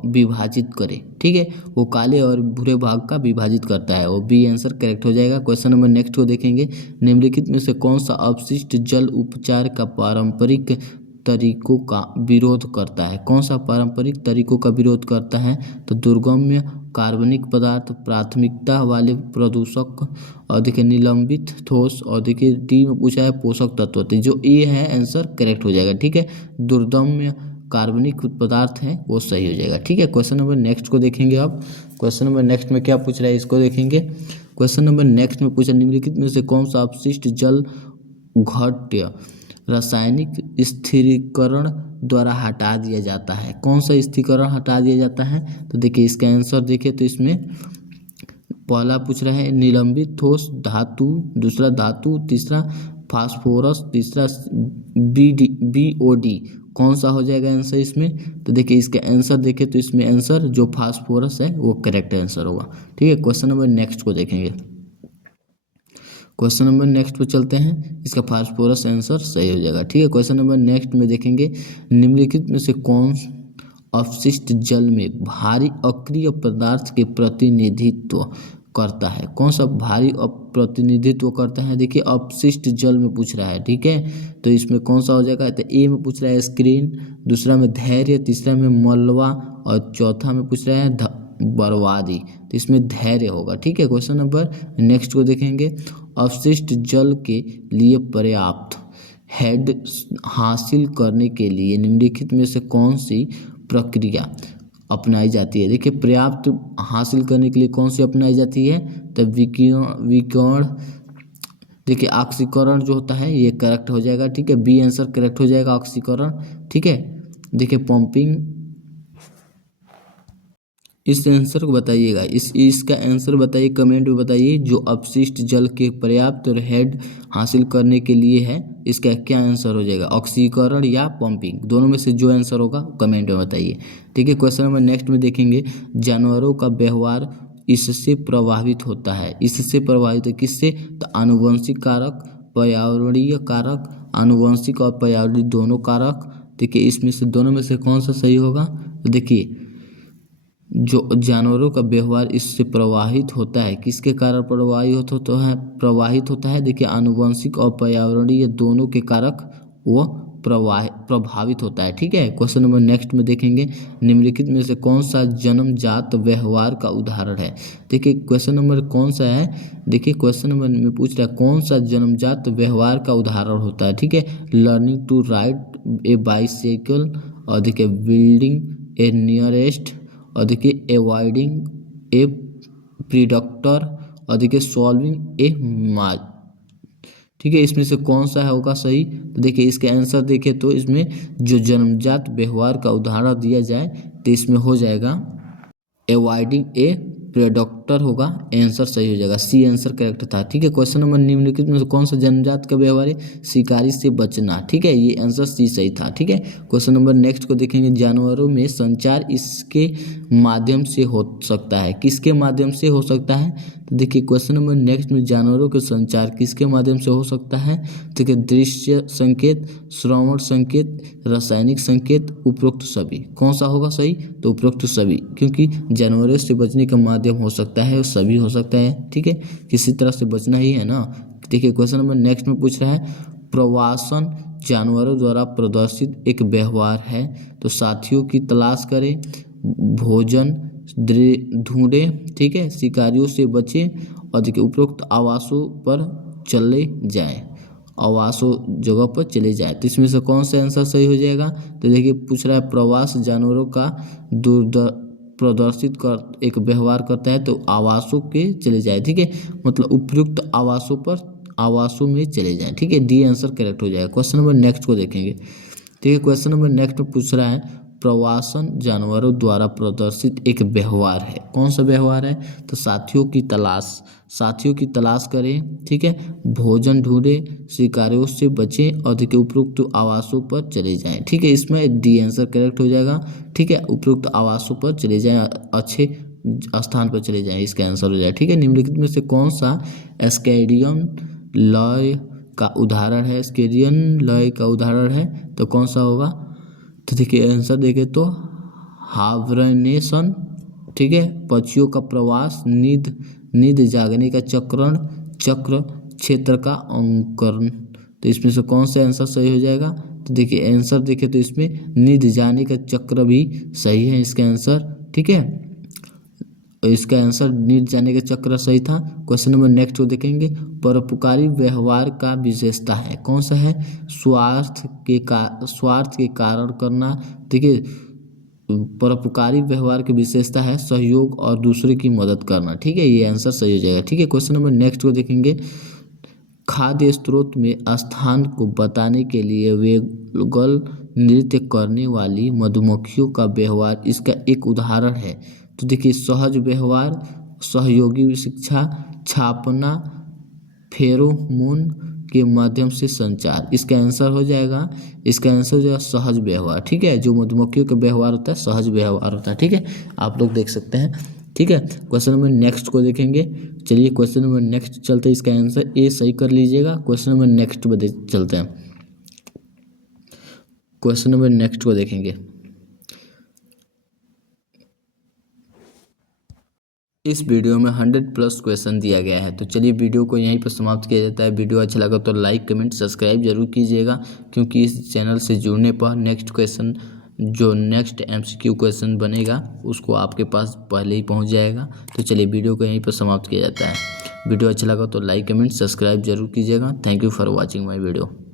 विभाजित करे। ठीक है, वो काले और भूरे भाग का विभाजित करता है, वो बी आंसर करेक्ट हो जाएगा। क्वेश्चन नंबर नेक्स्ट को देखेंगे। निम्नलिखित में से कौन सा अपशिष्ट जल उपचार का पारंपरिक तरीकों का विरोध करता है? कौन सा पारंपरिक तरीकों का विरोध करता है? तो दुर्गम्य कार्बनिक पदार्थ, प्राथमिकता वाले प्रदूषक, और देखिए निलंबित ठोस, और देखिए डी में पूछा है पोषक तत्व। तो जो ए है आंसर करेक्ट हो जाएगा। ठीक है, दुर्दम्य कार्बनिक पदार्थ है वो सही हो जाएगा। ठीक है, क्वेश्चन नंबर नेक्स्ट को देखेंगे। अब क्वेश्चन नंबर नेक्स्ट में क्या पूछ रहा है इसको देखेंगे। क्वेश्चन नंबर नेक्स्ट में पूछा, निम्नलिखित में से कौन सा अपशिष्ट जल घट्य रासायनिक स्थिरीकरण द्वारा हटा दिया जाता है? कौन सा स्थिरीकरण हटा दिया जाता है? तो देखिए इसका आंसर देखिए तो इसमें पहला पूछ रहा है निलंबित ठोस धातु, दूसरा धातु, तीसरा फास्फोरस, तीसरा BOD। कौन सा हो जाएगा आंसर इसमें? तो देखिए इसका आंसर देखिए तो इसमें आंसर जो फास्फोरस है वो करेक्ट आंसर होगा। ठीक है, क्वेश्चन नंबर नेक्स्ट को देखेंगे। क्वेश्चन नंबर नेक्स्ट पे चलते हैं, इसका फास्फोरस आंसर सही हो जाएगा। ठीक है, क्वेश्चन नंबर नेक्स्ट में देखेंगे। निम्नलिखित में से कौन अपशिष्ट जल में भारी अक्रिय पदार्थ के प्रतिनिधित्व करता है? कौन सा भारी प्रतिनिधित्व करता है? देखिए अपशिष्ट जल में पूछ रहा है। ठीक है, तो इसमें कौन सा हो जाएगा? तो ए में पूछ रहा है स्क्रीन, दूसरा में धैर्य, तीसरा में मलबा, और चौथा में पूछ रहा है बर्बादी। तो इसमें धैर्य होगा। ठीक है, क्वेश्चन नंबर नेक्स्ट को देखेंगे। अपशिष्ट जल के लिए पर्याप्त हेड हासिल करने के लिए निम्नलिखित में से कौन सी प्रक्रिया अपनाई जाती है। देखिए पर्याप्त हासिल करने के लिए कौन सी अपनाई जाती है, तो विकिरण देखिए ऑक्सीकरण जो होता है ये करेक्ट हो जाएगा, ठीक है, बी आंसर करेक्ट हो जाएगा ऑक्सीकरण, ठीक है। देखिए पंपिंग, इस आंसर को बताइएगा, इसका आंसर बताइए, कमेंट में बताइए। जो अपशिष्ट जल के पर्याप्त हेड हासिल करने के लिए है, इसका क्या आंसर हो जाएगा, ऑक्सीकरण या पंपिंग, दोनों में से जो आंसर होगा कमेंट में बताइए। ठीक है, क्वेश्चन नंबर नेक्स्ट में देखेंगे, जानवरों का व्यवहार इससे प्रभावित होता है। इससे प्रभावित है किससे, तो आनुवंशिक कारक, पर्यावरणीय कारक, आनुवंशिक और पर्यावरणीय दोनों कारक। देखिए इसमें से दोनों में से कौन सा सही होगा, तो देखिए जो जानवरों का व्यवहार इससे प्रवाहित होता है, किसके कारण प्रवाहित होता है, देखिए आनुवंशिक और पर्यावरणीय दोनों के कारक वो प्रभावित होता है। ठीक है, क्वेश्चन नंबर नेक्स्ट में देखेंगे, निम्नलिखित में से कौन सा जन्मजात व्यवहार का उदाहरण है। देखिए क्वेश्चन नंबर कौन सा है, देखिए क्वेश्चन नंबर में पूछ रहा है कौन सा जन्मजात व्यवहार का उदाहरण होता है। ठीक है, learning to ride a bicycle, और देखिए बिल्डिंग ए नियरेस्ट, और देखिए अवॉइडिंग ए प्रीडक्टर, और देखिए सॉल्विंग ए माज। ठीक है, इसमें से कौन सा है होगा सही, तो देखिए इसके आंसर देखें तो इसमें जो जन्मजात व्यवहार का उदाहरण दिया जाए तो इसमें हो जाएगा अवॉइडिंग ए प्रेडेटर होगा, आंसर सही हो जाएगा, सी आंसर करेक्ट था। ठीक है, क्वेश्चन नंबर निम्नलिखित में से कौन सा जन्मजात का व्यवहार है, शिकारी से बचना। ठीक है, ये आंसर सी सही था। ठीक है, क्वेश्चन नंबर नेक्स्ट को देखेंगे, जानवरों में संचार इसके माध्यम से हो सकता है, किसके माध्यम से हो सकता है, तो देखिए क्वेश्चन नंबर नेक्स्ट में जानवरों के संचार किसके माध्यम से हो सकता है, देखिए दृश्य संकेत, श्रवण संकेत, रासायनिक संकेत, उपरोक्त सभी। कौन सा होगा सही, तो उपरोक्त सभी, क्योंकि जानवरों से बचने का माध्यम हो सकता है और सभी हो सकता है। ठीक है, किसी तरह से बचना ही है ना। देखिए क्वेश्चन नंबर नेक्स्ट में पूछ रहा है, प्रवासन जानवरों द्वारा प्रदर्शित एक व्यवहार है, तो साथियों की तलाश करें, भोजन ढूंढें, ठीक है, शिकारियों से बचें, और देखिए उपरोक्त आवासों पर चले जाएं, आवासों जगह पर चले जाएं। तो इसमें से कौन सा आंसर सही हो जाएगा, तो देखिए पूछ रहा है प्रवास जानवरों का प्रदर्शित कर एक व्यवहार करता है, तो आवासों के चले जाए। ठीक है, मतलब उपयुक्त आवासों में चले जाएं। ठीक है, डी आंसर करेक्ट हो जाएगा। क्वेश्चन नंबर नेक्स्ट को देखेंगे। ठीक है, क्वेश्चन नंबर नेक्स्ट में पूछ रहा है, प्रवासन जानवरों द्वारा प्रदर्शित एक व्यवहार है, कौन सा व्यवहार है, तो साथियों की तलाश करें, ठीक है, भोजन ढूंढें, शिकारियों से बचें, और देखिए उपयुक्त आवासों पर चले जाएं। ठीक है, इसमें डी आंसर करेक्ट हो जाएगा। ठीक है, उपयुक्त आवासों पर चले जाएं, अच्छे स्थान पर चले जाएं, इसका आंसर हो जाए। ठीक है, निम्नलिखित में से कौन सा स्कैडियन लय का उदाहरण है, स्कैडियन लय का उदाहरण है, तो कौन सा होगा, तो देखिए आंसर देखें तो हाइबरनेशन। ठीक है, पक्षियों का प्रवास, नींद जागने का चक्र, क्षेत्र का अंकुरण। तो इसमें से कौन सा आंसर सही हो जाएगा, तो देखिए आंसर देखें तो इसमें नींद जाने का चक्र भी सही है इसका आंसर। ठीक है, इसका आंसर नींद जाने का चक्र सही था। क्वेश्चन नंबर नेक्स्ट को देखेंगे, परोपकारी व्यवहार का विशेषता है, कौन सा है, स्वार्थ के कारण करना। देखिए परोपकारी व्यवहार की विशेषता है सहयोग और दूसरे की मदद करना। ठीक है, ये आंसर सही हो जाएगा। ठीक है, क्वेश्चन नंबर नेक्स्ट को देखेंगे, खाद्य स्रोत में स्थान को बताने के लिए वेगल नृत्य करने वाली मधुमक्खियों का व्यवहार इसका एक उदाहरण है। तो देखिए सहज व्यवहार, सहयोगी शिक्षा, छापना, फेरोमोन के माध्यम से संचार, इसका आंसर हो जाएगा, सहज व्यवहार। ठीक है, जो मधुमक्खियों का व्यवहार होता है सहज व्यवहार होता है। ठीक है, आप लोग देख सकते हैं। ठीक है, क्वेश्चन नंबर नेक्स्ट को देखेंगे। चलिए क्वेश्चन नंबर नेक्स्ट चलते हैं, इसका आंसर ए सही कर लीजिएगा। क्वेश्चन नंबर नेक्स्ट पे चलते हैं, क्वेश्चन नंबर नेक्स्ट को देखेंगे। इस वीडियो में 100+ क्वेश्चन दिया गया है, तो चलिए वीडियो को यहीं पर समाप्त किया जाता है। वीडियो अच्छा लगा तो लाइक कमेंट सब्सक्राइब जरूर कीजिएगा, क्योंकि इस चैनल से जुड़ने पर नेक्स्ट MCQ क्वेश्चन बनेगा उसको आपके पास पहले ही पहुंच जाएगा। तो चलिए वीडियो को यहीं पर समाप्त किया जाता है। वीडियो अच्छा लगा तो लाइक कमेंट सब्सक्राइब जरूर कीजिएगा। Thank you for watching my video.